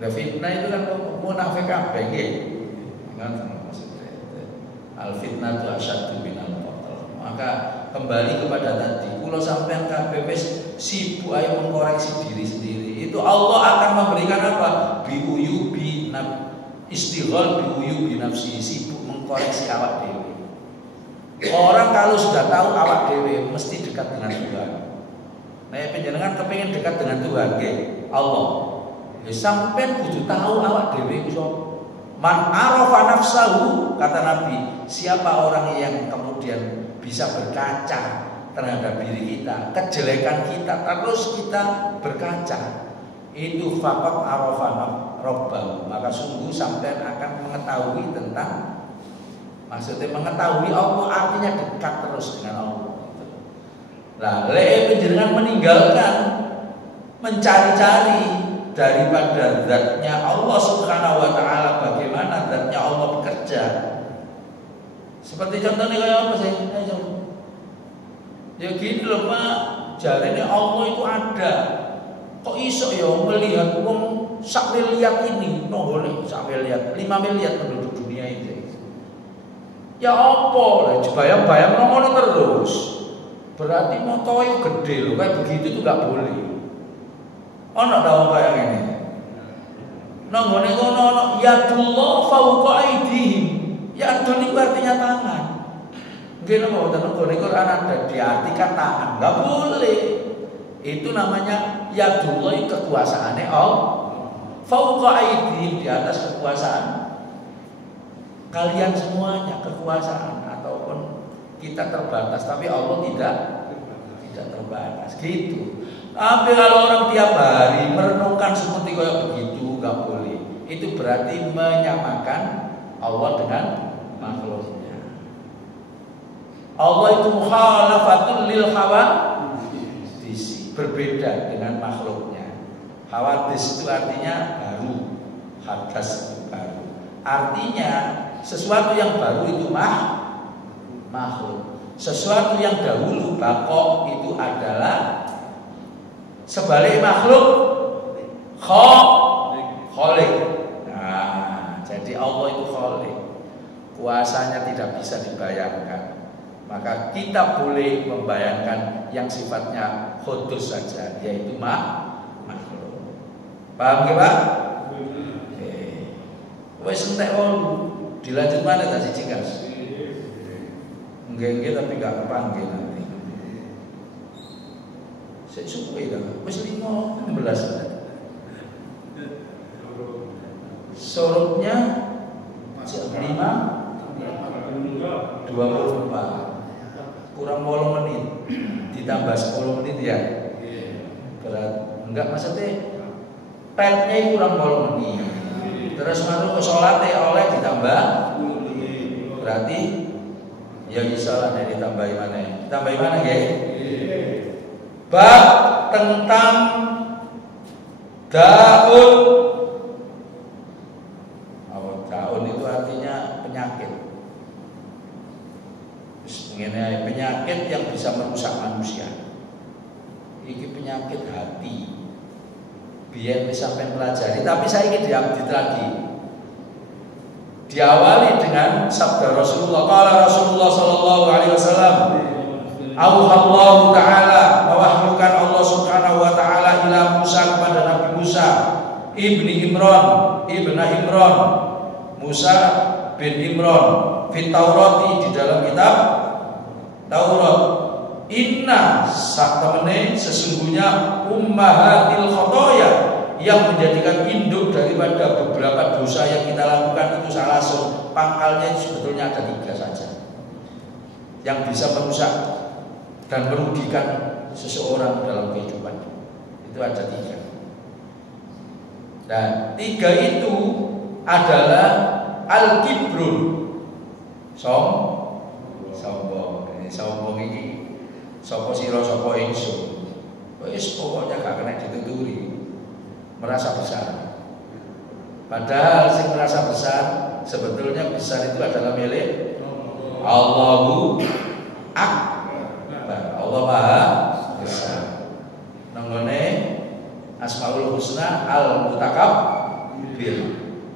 Nah, fitnah itu kan munafik kabeh nggih. Kan maksudnya al fitnah itu asyaddu minal qatl. Maka kembali kepada tadi, kula sampean kabeh wis sibuk ayo mengkoreksi diri sendiri. Itu Allah akan memberikan apa? Biuyubi istighal biuyubi nafsi, sibuk mengkoreksi awak dewe. Orang kalau sudah tahu awak dewe mesti dekat dengan Tuhan. Nah, panjenengan kepengin dekat dengan Tuhan nggih, Allah. Ya sampean kudu tahu awak dhewe iku sapa. Man arafa nafsahu, kata Nabi, siapa orang yang kemudian bisa berkaca terhadap diri kita, kejelekan kita, terus kita berkaca, itu faqat arafa rabbahu, maka sungguh sampean akan mengetahui tentang, maksudnya mengetahui Allah, artinya dekat terus dengan Allah. Nah, panjenengan meninggalkan mencari-cari daripada zatnya Allah Subhanahu wa taala, bagaimana zatnya Allah bekerja. Seperti contohnya kayak apa sih? Ya gini loh Pak, jarene Allah itu ada. Kok iso ya melihat wong sak miliar ini, boleh sak miliar, 5 miliar penduduk dunia ini. Ya apa lah, bayang-bayang ngono terus. Berarti motoe gede loh, kayak begitu tuh gak boleh. Ana ta wong kaya ngene. Nang ngene kono ana yadullah fawqa aydihim. Yadul itu artinya tangan. Nggih napa wonten nggone Quran ada diartikan tangan. Enggak boleh. Itu namanya yadullah, kekuasaane Allah. Fawqa aydihim, di atas kekuasaan kalian semuanya kekuasaan ataupun kita terbatas, tapi Allah tidak terbatas gitu. Tapi kalau orang tiap hari merenungkan seperti kayak begitu, nggak boleh. Itu berarti menyamakan Allah dengan makhluknya. Allah itu mukhalafatul lil hawadis, berbeda dengan makhluknya. Hawadis itu artinya baru, hadas itu baru. Artinya sesuatu yang baru itu makhluk. Sesuatu yang dahulu bako itu adalah sebalik makhluk kholik. Nah, jadi Allah itu kholik. Kuasanya tidak bisa dibayangkan. Maka kita boleh membayangkan yang sifatnya khodus saja, yaitu makhluk. Paham ya Pak? Wes entek wolu, dilanjut mana tadi cikas? Enggak tapi enggak kepanggil nanti. Saya suka itu, wes 16. Sorotnya 5:24, kurang 10 menit, ditambah 10 menit ya. Berat, enggak maksudnya petnya kurang 10 menit. Terus masuk ke sholat oleh ditambah, berarti ya bisa lah ditambahi mana? Ditambahi mana ya? Bab tentang daun. Daun itu artinya penyakit. Mengenai penyakit yang bisa merusak manusia. Ini penyakit hati. Biar sampai pelajari, tapi saya ingin diupdate lagi. Diawali dengan sabda Rasulullah. Qala Rasulullah sallallahu alaihi wasallam, Auhallahu ta'ala, mewahyukan Allah subhanahu wa ta'ala ila Musa, kepada Nabi Musa ibni Imran, Musa bin Imran, fit Taurati, di dalam kitab Taurat. Inna saktamene, sesungguhnya ummahatil khotoya, yang menjadikan induk daripada beberapa dosa yang kita lakukan itu salasun. Pangkalnya sebetulnya ada 3 saja yang bisa merusak dan merugikan seseorang dalam kehidupan. Itu ada 3. Dan 3 itu adalah al-kibrun, sombong. Sombong ini sapa sira sapa ingsun. Wis pokoknya gak kena dituturi. Merasa besar. Padahal sing merasa besar, sebetulnya besar itu adalah milik Allahu Akbar. Allah Maha Besar. Nangone Asmaul Husna Al-Mutakabbir.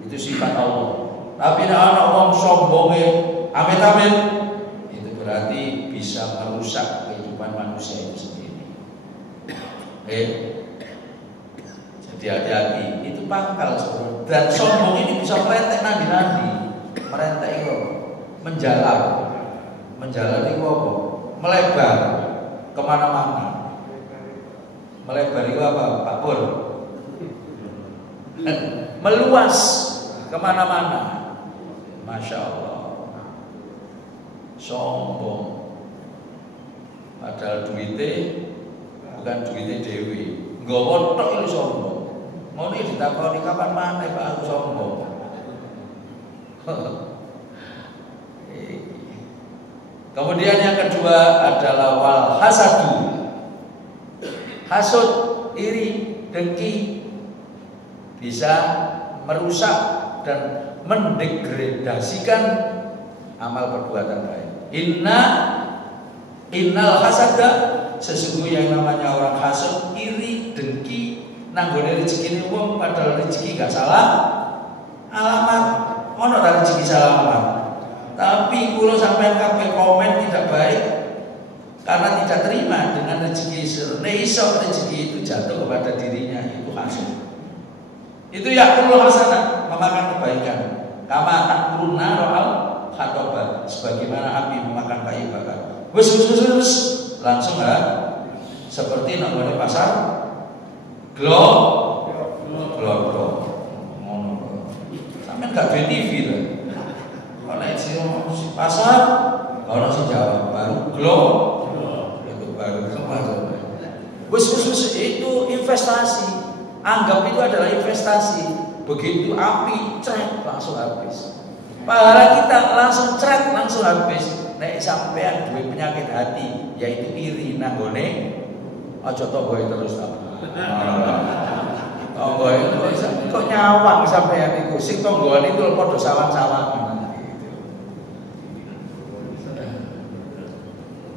Itu sifat Allah. Tapi nek ana wong sombonge amit-amit, itu berarti bisa merusak kehidupan manusia itu sendiri. Jadi hati-hati, itu pangkal sebenarnya. Dan sombong ini bisa merentek nadi-nadi, merentek itu menjalar itu apa? Melebar kemana-mana. Melebar itu apa Pak Pur? Meluas kemana-mana. Masya Allah. Sombong. Padahal duitnya bukan duitnya dewi. Nggawa tok itu sombong. Mau nih ditakoni kapan mana Pak aku sombong. Kemudian yang kedua adalah wal hasadu. Hasud, iri, dengki bisa merusak dan mendegradasikan amal perbuatan baik. Innal hasada, sesungguhnya yang namanya orang hasud, iri, dengki, nanggone rezeki wong padahal rezeki gak salah alamat. Ono ta rezeki salah alamat. Tapi kalau sampai kabeh komen tidak baik karena tidak terima dengan rezeki iso rezeki itu jatuh kepada dirinya, itu hasud. Itu yakulul hasanah, memakan kebaikan. Kama takulun naro'al khatobat, sebagaimana api memakan kayu bakar. Wes langsung seperti namanya pasar glok. Sampai gak duwe TV lah. pasar, orang sih jawab baru glow, itu baru kemarin. Wis itu investasi. Anggap itu adalah investasi. Begitu api cret langsung habis. Pahala kita langsung cret langsung habis. Nek sampean duwe penyakit hati yaitu iri nanggone aja tonggoe terus ta. Tonggoe itu kok nyawang sampean iku sing tonggoan itu padha sawang-sawangan gitu.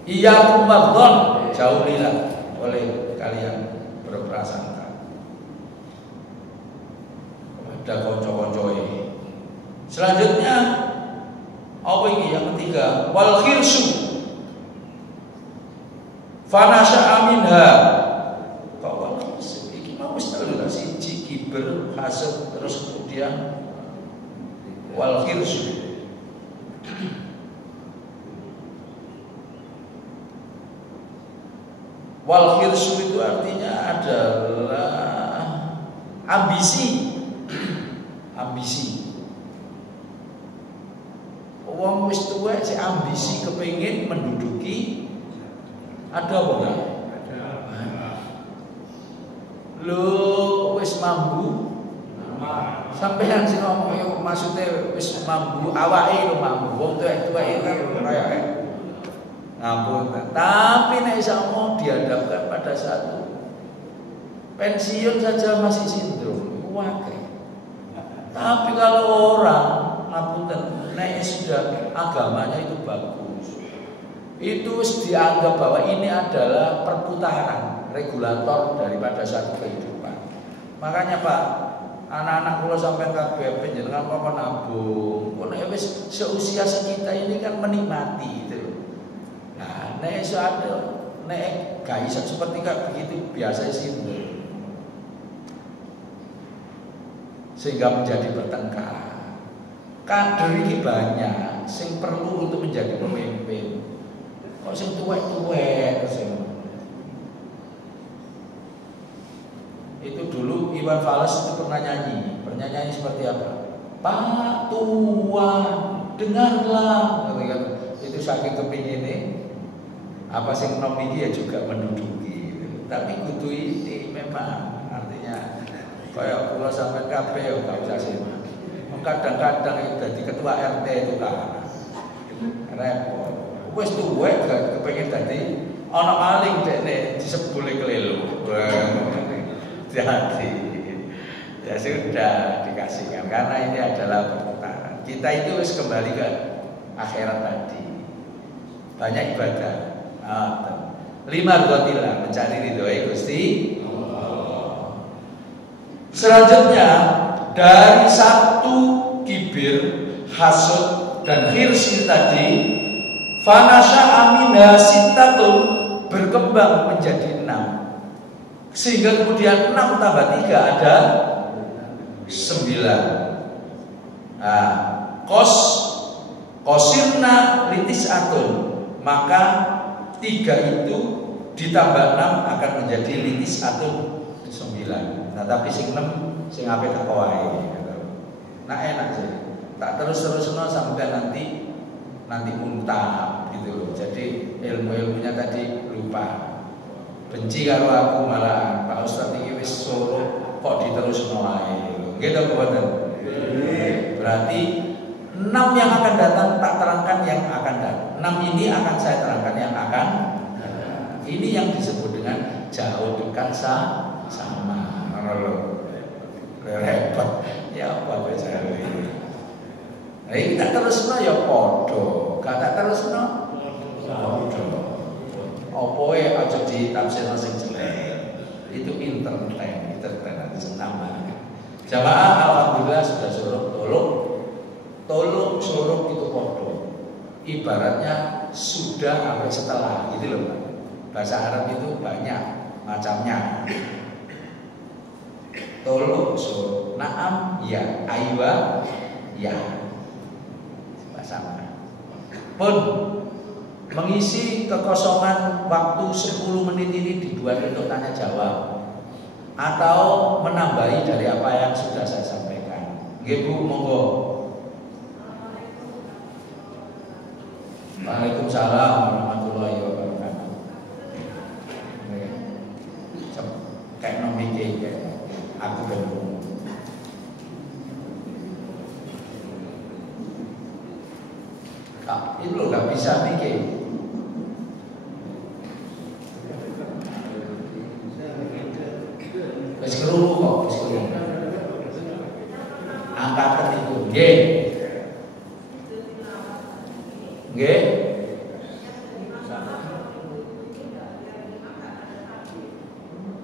Iya kumadon jauhilah oleh kalian berprasangka kepada kanca-kanca ini. Selanjutnya apa ini yang ketiga? Wal khirsu fanasha minha. Kok wal khirsu iki mau wis telu siji kiber hasud terus kemudian wal khirsu. Wal khirsu itu artinya adalah ambisi. Ambisi. Wong wis tuwek si ambisi kepengin menduduki ada apa enggak? Ada. Lho wis mambu. Sampeyan sing ngomong yo maksude wis mambu awake lho mambu. Wong tuwek-tuwek iki kaya ngampun. Tapi nek mau dihadapkan pada satu pensiun saja masih sindrom. Wae. Tapi kalau orang ngapunten nek sudah agamanya itu bagus, itu dianggap bahwa ini adalah perputaran regulator daripada satu kehidupan. Makanya Pak, anak-anak kula sampean kabeh panjenengan kok nabung. Kok nek wis seusia kita ini kan menikmati itu. Nah, nek iso ada nek gak iso seperti kayak begitu biasa sih. Sehingga menjadi bertengkar. Kader ini banyak, sing perlu untuk menjadi pemimpin. Kok sing tuwek-tuwek sing. Itu dulu Iwan Fals itu pernah nyanyi. Nyanyi seperti apa? Pak Tuan, dengarlah. Itu saking kepingin ini. Apa sing nom iki ya juga menduduki. Tapi kudu ini memang artinya kayak kula sampean kabeh ya gak usah semak. Kadang-kadang itu jadi ketua RT itu kan repot. Wis tuwek gak kepengin dadi ana maling dekne disebule kelelo. Jadi ya sudah dikasihkan karena ini adalah perputaran. Kita itu harus kembali ke akhirat tadi. Banyak ibadah. Lima gotilah mencari ridhoe Gusti. Selanjutnya dari satu kibir, hasud dan khirsi tadi, fanasha aminha sintatun berkembang menjadi 6. Sehingga kemudian 6 tambah 3 ada 9. Nah, kosirna litis atun, maka 3 itu ditambah 6 akan menjadi litis atun 9. Nah tapi sing 6 sing ape teko wae gitu. Nah enak sih. Tak terus-terusno sampai nanti muntah gitu loh. Jadi ilmu-ilmunya tadi lupa. Benci karo aku malah Pak Ustaz iki wis suruh kok diterusno wae. Gitu mboten. Berarti 6 yang akan datang tak terangkan yang akan datang. 6 ini akan saya terangkan yang akan datang. Ini yang disebut dengan jauh dekat sama. Repot ya apa biasa ini. Nah kita terus ya podo, kata terus podo. Apa ya aja ditafsirno sing jelek. Itu entertain nama. Jamaah alhamdulillah sudah suruh tolong suruh itu podo. Ibaratnya sudah sampai setelah gitu loh. Bahasa Arab itu banyak macamnya. Tolong suruh naam ya aywa ya sama pun mengisi kekosongan waktu 10 menit ini dibuat untuk tanya jawab atau menambahi dari apa yang sudah saya sampaikan. Nggih Bu, monggo. Waalaikumsalam warahmatullahi wabarakatuh. Kayak nomiki kayak aku belum. Itu lo gak bisa mikir. Wis krungu kok, wis krungu. Angkatan itu, nggih. Nggih.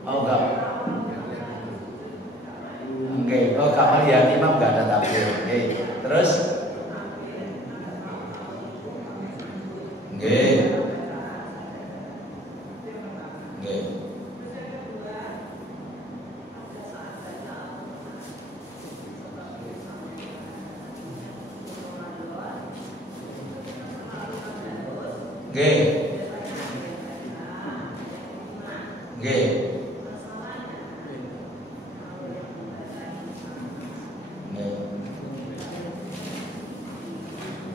Oh enggak. Nggih, oh kamu lihat imam enggak ada takbir. Nggih. Terus nggih. Nggih. Nggih. Nggih.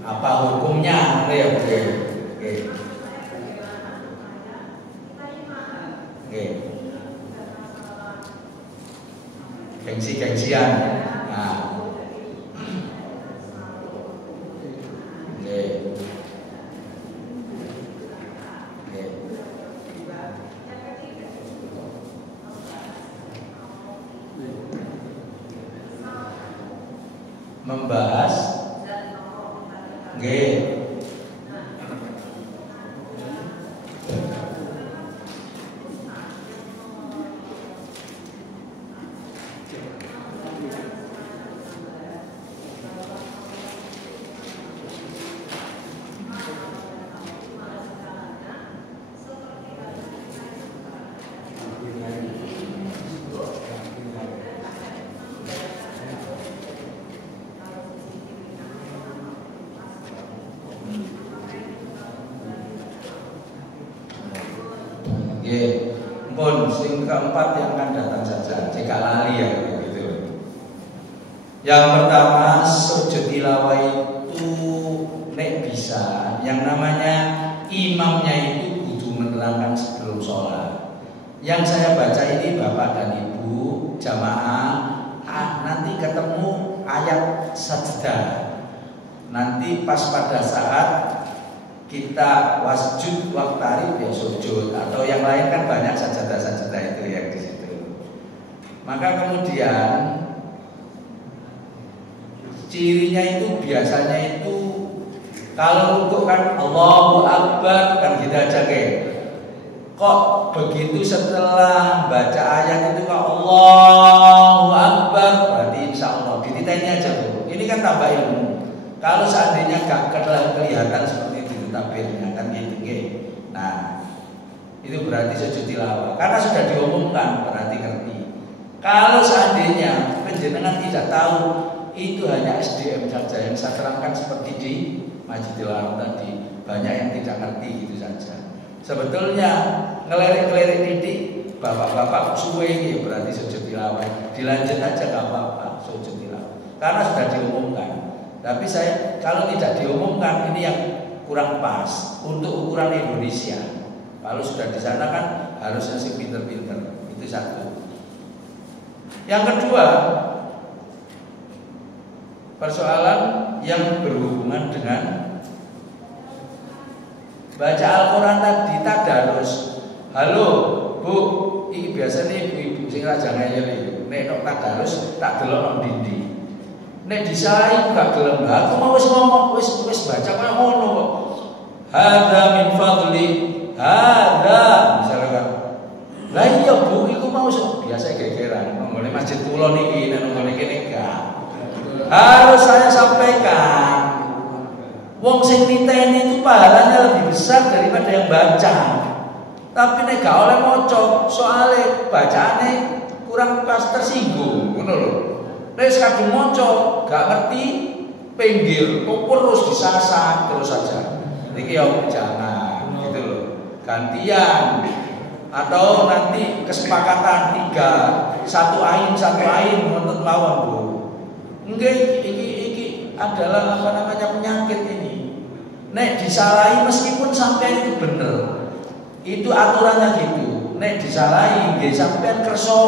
Apa hukumnya? Nggih. Nggih. Nggih. Gengsi-gengsian. Nah. Nggih. Membahas nggih. Pun sing keempat yang akan datang saja jika lali ya begitu. Yang pertama sujud tilawah itu nek bisa yang namanya imamnya itu kudu menerangkan sebelum sholat. Yang saya baca ini Bapak dan Ibu jamaah nanti ketemu ayat sajdah. Nanti pas pada saat kita wasjud waqtarib ya sujud atau yang lain kan banyak sajadah-sajadah itu yang di situ. Maka kemudian cirinya itu biasanya itu kalau rukuk kan Allahu Akbar kan kita aja kayak. Kok begitu setelah baca ayat itu kok Allahu Akbar berarti insya Allah dititanya aja dulu. Ini kan tambah ilmu. Kalau seandainya gak kelihatan seperti takbirnya kan gitu. Nah, itu berarti sujud tilawah. Karena sudah diumumkan berarti ngerti. Kalau seandainya penjenengan tidak tahu, itu hanya SDM saja yang saya terangkan seperti di Majidil Haram tadi. Banyak yang tidak ngerti gitu saja. Sebetulnya ngelirik-ngelirik titik bapak-bapak suwe ini berarti sujud tilawah. Dilanjut aja nggak apa-apa sujud tilawah. Karena sudah diumumkan. Tapi saya kalau tidak diumumkan ini yang kurang pas untuk ukuran Indonesia. Kalau sudah di sana kan harusnya sih pinter-pinter. Itu satu. Yang kedua, persoalan yang berhubungan dengan baca Al-Quran tadi tadarus. Halo, Bu, ini biasanya ibu-ibu sing raja ngeyel nek nok tadarus tak delok nang dindi. Nek disai gak gelem aku mau wis ngomong wis baca kaya ngono kok. Hadza min fadli hadza misalkan. Lah iya Bu iku mau biasa gegeran nggone masjid kula niki nek nggone kene gak. Harus saya sampaikan. Wong sing niteni itu pahalanya lebih besar daripada yang baca. Tapi nek gak oleh maca soalnya bacaane kurang pas tersinggung ngono lho. Nek kadung maca gak ngerti pinggir kok terus disasar terus saja. Niki ya jangan gitu loh. Gantian atau nanti kesepakatan 3 satu ain menuntut lawan Bu. Enggak iki adalah apa namanya penyakit ini. Nek disalahi meskipun sampean itu bener, itu aturannya gitu. Nek disalahi nggih sampean kerso,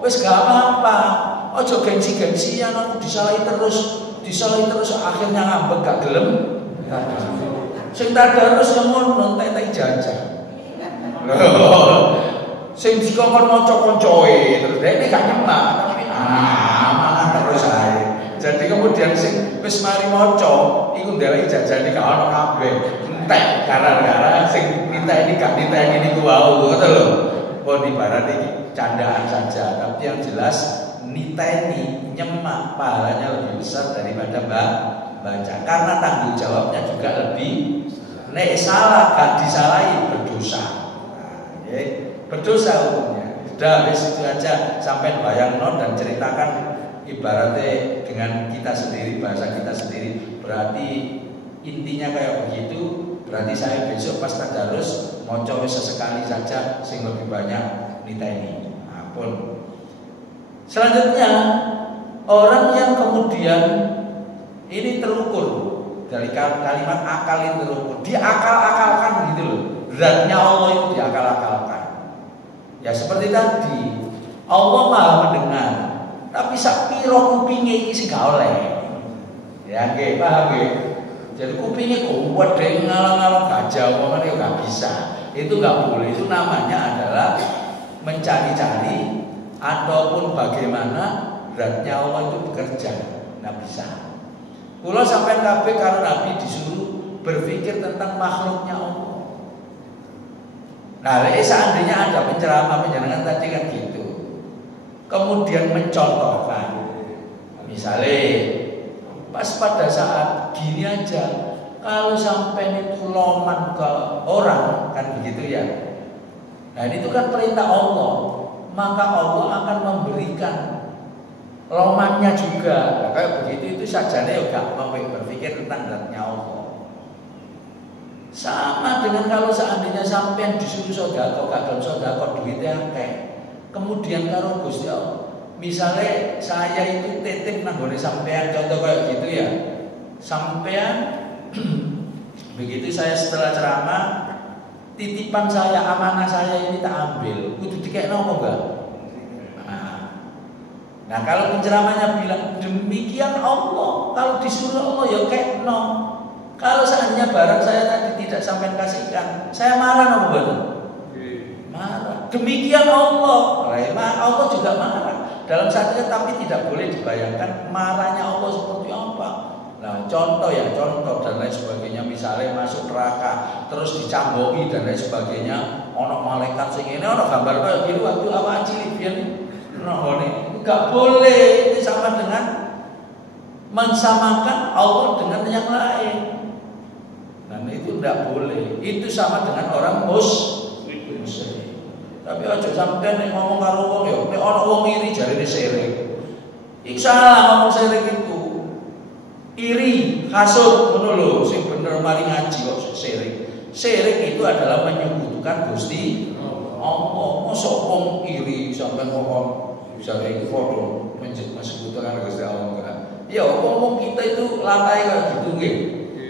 wis gak apa-apa. Ojo gengsi-gengsian aku disalahi terus akhirnya ngambek gak gelem. Sing tadarus ngono entek jajah. Sing dikongkon maca koncoe terus dhek gak nyemak tapi malah terus ae. Jadi kemudian sing wis mari maca iku ndeleki jajane gak ono kabeh. Entek gara-gara sing niteni gak niteni niku wau ngono lho. Pun ibarat iki candaan saja, tapi yang jelas niteni nyemak pahalanya lebih besar daripada baca karena tanggung jawabnya juga lebih. Nek salah gak disalahi berdosa. Nah, berdosa hukumnya. Sudah wis itu aja sampai bayangno dan ceritakan ibaratnya dengan kita sendiri, bahasa kita sendiri. Berarti intinya kayak begitu. Berarti saya besok pas tadarus maca wis sesekali saja sing lebih banyak niteni. Ampun. Selanjutnya orang yang kemudian ini terukur dari kalimat akal itu terukur, diakal-akalkan gitu loh. Zatnya Allah itu diakal-akalkan. Ya seperti tadi, Allah Maha mendengar, tapi sak piro kupinge iki sing gak oleh. Ya nggih, paham nggih? Jadi kupinge kuat dhewe ngalang-alang gajah omongan ya gak bisa. Itu gak boleh. Itu namanya adalah mencari-cari ataupun bagaimana zatnya Allah itu bekerja. Nggak bisa. Kula sampai kabeh karo Nabi disuruh berpikir tentang makhluknya Allah. Nah, seandainya ada penceramah penjenengan tadi kan gitu. Kemudian mencontohkan, misalnya pas pada saat gini aja, kalau sampai itu loman ke orang kan begitu ya. Nah itu kan perintah Allah, maka Allah akan memberikan lomannya juga. Kayak begitu itu sajane juga berpikir tentang zatnya Allah. Sama dengan kalau seandainya sampean disuruh sedekah, kadang sedekah duitnya akeh. Kemudian karo Gusti Allah, misalnya saya itu titip nang gone sampean, contoh kayak gitu ya. Sampean begitu saya setelah ceramah, titipan saya, amanah saya ini tak ambil, kudu dikekno apa enggak? Nah kalau penceramahnya bilang demikian Allah, kalau disuruh Allah ya kekno. Kalau seandainya barang saya tadi tidak sampai kasihkan, saya marah apa betul? Marah. Demikian Allah, Allah juga marah. Dalam satunya tapi tidak boleh dibayangkan marahnya Allah seperti apa. Nah contoh ya, contoh dan lain sebagainya. Misalnya masuk neraka, terus dicamboki dan lain sebagainya. Ono malaikat sing ini, ono gambar kayak gitu waktu apa cilik biar ini enggak boleh. Ini sama dengan mensamakan Allah dengan yang lain. Dan itu tidak boleh. Itu sama dengan orang musyrik. Tapi aja sampai nek ngomong karo wong ya, nek ana wong iri jarine syirik. Iku salah ngomong syirik itu. Iri, hasud ngono lho, sing bener mari ngaji kok syirik. Syirik itu adalah menyekutukan Gusti Allah. Mosok wong iri sampai ngomong syirik foto menyekutukan Gusti Allah. Ya ngomong kita itu lantai kayak gitu nggih.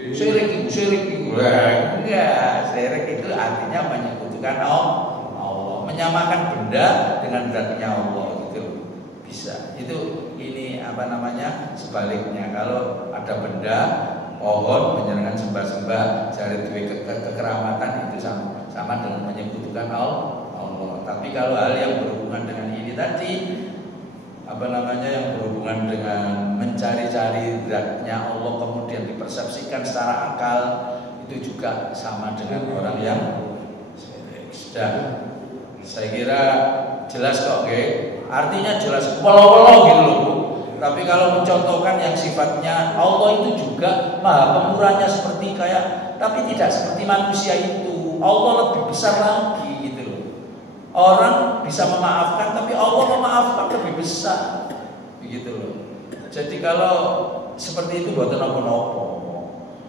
Syirik itu enggak, syirik itu artinya menyekutukan Allah, menyamakan benda dengan zatnya Allah gitu. Bisa. Itu ini apa namanya? Sebaliknya kalau ada benda pohon menyenangkan sembah-sembah cari duit kekeramatan itu sama dengan menyekutukan Allah. Tapi kalau hal yang berhubungan dengan ini tadi apa namanya yang berhubungan dengan mencari-cari zatnya Allah kemudian dipersepsikan secara akal itu juga sama dengan orang yang sudah. Saya kira jelas kok, artinya jelas polo-polo gitu loh. Tapi kalau mencontohkan yang sifatnya Allah itu juga maha pemurahnya seperti kayak, tapi tidak seperti manusia itu. Allah lebih besar lagi gitu loh. Orang bisa memaafkan, tapi Allah memaafkan lebih besar, begitu loh. Jadi kalau seperti itu buatan apa-apa.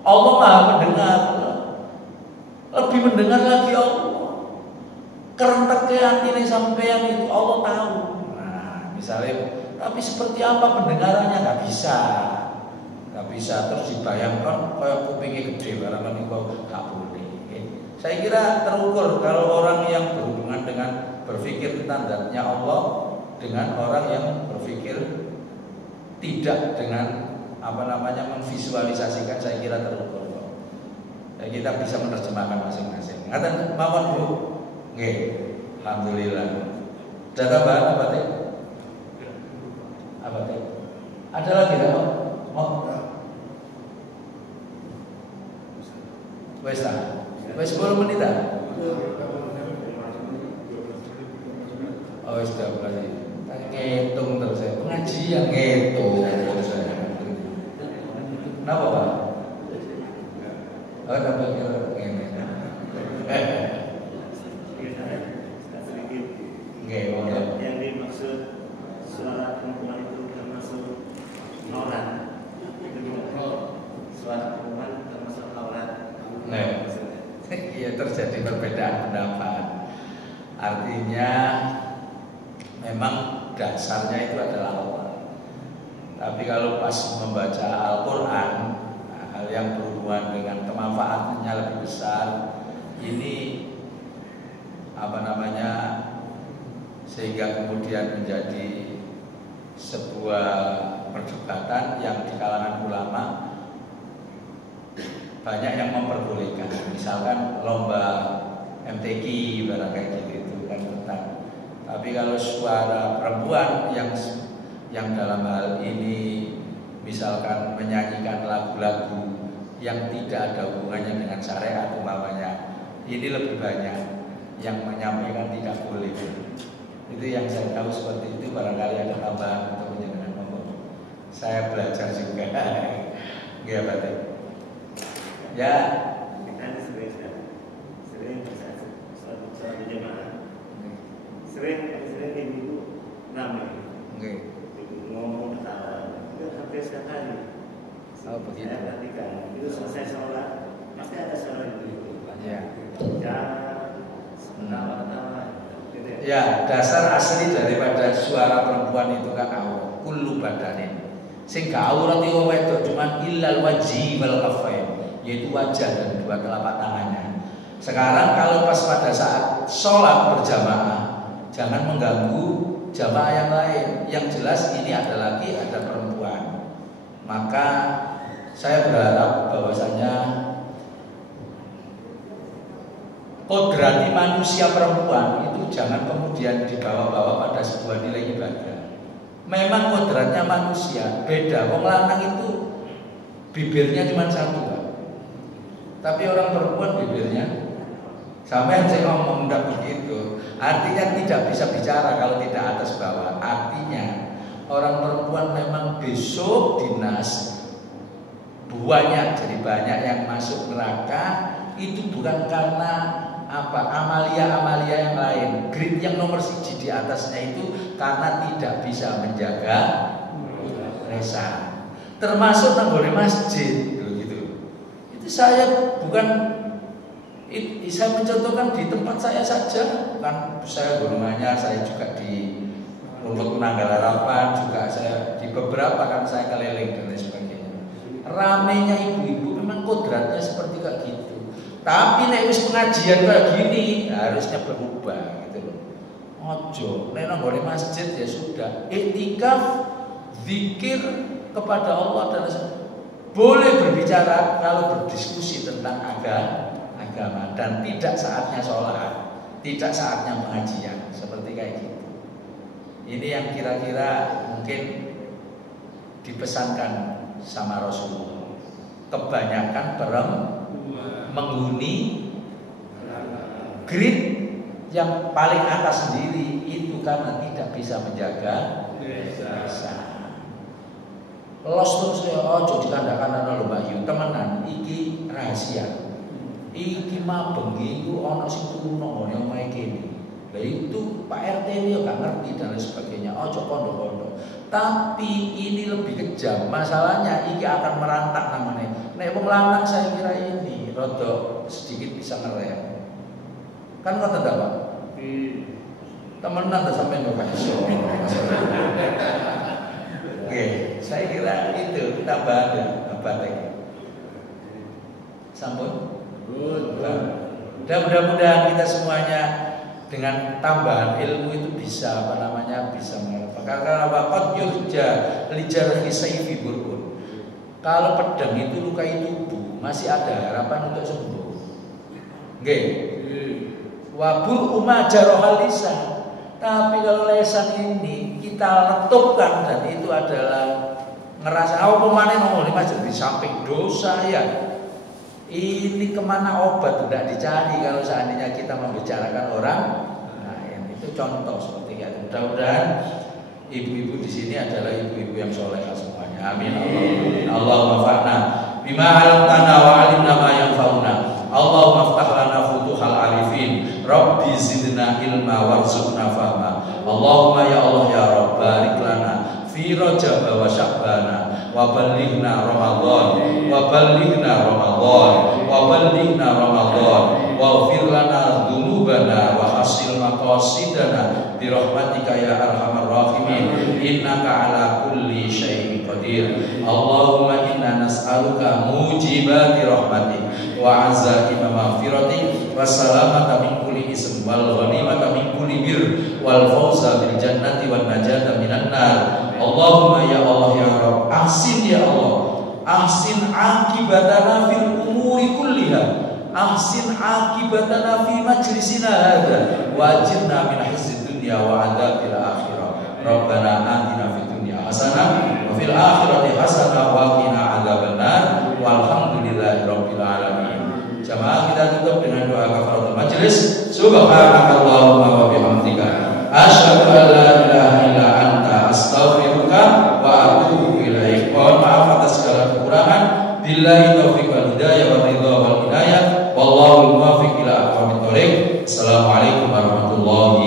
Allah maha mendengar, lebih mendengar lagi Allah. Kerentek hati sampean itu Allah tahu. Nah, misalnya, tapi seperti apa pendengarannya nggak bisa. bisa terus dibayangkan kayak kupingnya gede barang niku gak boleh. Saya kira terukur kalau orang yang berhubungan dengan berpikir tentang zatnya Allah dengan orang yang berpikir tidak dengan memvisualisasikan, saya kira terukur. Ya, kita bisa menerjemahkan masing-masing. Ngaten mawon Bu. Nggih. Alhamdulillah. Ada tambahan apa teh? Apa teh? Ada lagi enggak? Wes ta. Wes 10 menit ta? Oh, wes 12. Ngitung terus saya. Pengajian ngitung terus saya. Kenapa, Pak? Oh, tambah ngene. Yang dimaksud suara perempuan itu termasuk aurat. Suara perempuan termasuk aurat. Nah, iya terjadi perbedaan pendapat. Artinya memang dasarnya itu adalah Allah. Tapi kalau pas membaca Al-Quran, hal yang berhubungan dengan kemanfaatannya lebih besar, ini sehingga kemudian menjadi sebuah perdebatan yang di kalangan ulama banyak yang memperbolehkan. Misalkan lomba MTQ barang kayak gitu kan tentang. Tapi kalau suara perempuan yang dalam hal ini misalkan menyanyikan lagu-lagu yang tidak ada hubungannya dengan syariat umpamanya, ini lebih banyak yang menyampaikan tidak boleh. Itu yang saya tahu seperti itu, barangkali ada tambahan untuk menjenengan ngomong. Saya belajar juga. Nggih, Pak. Ya, kita sering sholat berjamaah. Sering ibu ramai. Nggih. Ngomong ketawa. Itu hampir setiap hari. Oh, begitu. Saya perhatikan. Itu selesai sholat, pasti ada suara ibu. Ya. Ketawa. Ya, dasar asli daripada suara perempuan itu kan aurat, kullu badanin. Sing gak aurat itu wedok cuma illal wajhi wal kaffain, yaitu wajah dan dua telapak tangannya. Sekarang kalau pas pada saat sholat berjamaah, jangan mengganggu jamaah yang lain. Yang jelas ini ada laki, ada perempuan. Maka saya berharap bahwasanya kodrati manusia perempuan itu jangan kemudian dibawa-bawa pada sebuah nilai ibadah. Memang kodratnya manusia beda. Wong lanang itu bibirnya cuma satu, Pak. Tapi orang perempuan bibirnya sampai saya ngomong tidak begitu. Artinya tidak bisa bicara kalau tidak atas bawah. Artinya orang perempuan memang besok dinas banyak, jadi banyak yang masuk neraka. Itu bukan karena amalia-amalia yang lain. Grid yang nomor 1 di atasnya itu karena tidak bisa menjaga lisan. Termasuk nanggone masjid gitu. Itu saya mencontohkan di tempat saya saja, bukan saya golongannya, saya juga di Rumput Penanggal Harapan, juga saya di beberapa kan saya keliling dan lain sebagainya. Ramenya ibu-ibu memang kodratnya seperti kayak gitu. Tapi nek wis pengajian kayak gini harusnya berubah gitu loh. Ojo, nek nang gone masjid ya sudah. Iktikaf, zikir kepada Allah dan boleh berbicara kalau berdiskusi tentang agama dan tidak saatnya sholat, tidak saatnya pengajian seperti kayak gitu. Ini yang kira-kira mungkin dipesankan sama Rasulullah. Kebanyakan menghuni grid yang paling atas sendiri itu karena tidak bisa menjaga lisan. Los terus ya ojo dikandakkan lho Mbak Yu, temenan iki rahasia. Iki mah bengi iku ana sing turu nang ngene omahe kene. Lah itu Pak RT ini ya gak ngerti dan lain sebagainya. Ojo kondo-kondo. Tapi ini lebih kejam. Masalahnya iki akan merantak namanya. Nek wong lanang saya kira ini rada sedikit bisa ngerem. Kan ngoten ta, Pak? Temenan ta sampean kok iso. Oke, saya kira itu tambahan. batik. Sampun. Dan mudah-mudahan kita semuanya dengan tambahan ilmu itu bisa bisa mengapa. Karena waqad yurja lijarhi sayfi burun. Kalau pedang itu lukai tubuh, masih ada harapan untuk sembuh. Nggih. Wabul umajarohal lisan. Tapi kalau lesan ini kita letupkan dan itu adalah ngerasa pemanen ngomong ini di samping dosa ya. Ini kemana obat tidak dicari kalau seandainya kita membicarakan orang lain. Itu contoh seperti itu. Mudah-mudahan ibu-ibu di sini adalah ibu-ibu yang solehah semuanya. Amin. Allahumma fa'na bima 'allamtana wa 'allimna ma yanfa'una. Allahumma ftah lana futuhal arifin. Rabbi zidna ilma warzuqna fahma. Allahumma ya Allah ya Rabb barik lana fi Rajab wa Sya'ban. Wa ballighna Ramadan wa ballighna Ramadan waghfir lana dzunubana wa hasil maqasidana bi rahmatika ya arhamar rahimin innaka ala kulli syai'in qadir. Allahumma inna nas'aluka mujibati rahmatik wa azaima maghfiratik wa salamata min kulli ism wal ghanimata min kulli bir wal fawza bil jannati wan najata minan nar. Allahumma ya Allah ya Rabb ahsin ya Allah ahsin akibatana fil umuri kulliha ahsin akibatana fi majlisina hadza wajirna min hizzid dunya wa adzabil akhirah. Rabbana atina fid dunya hasanah wa fil akhirati hasanah wa qina adzabannar walhamdulillahi rabbil alamin. Jamaah kita tutup dengan doa kafaratul majlis. Subhanakallahumma wa bihamdika asyhadu an la ilaha illa anta astaghfiruka wa atubu ilaik. Mohon maaf atas segala kekurangan. Billahi taufiq wal hidayah wa ridha wal inayah. Wallahu muwaffiq ila aqwamit thoriq. Assalamualaikum warahmatullahi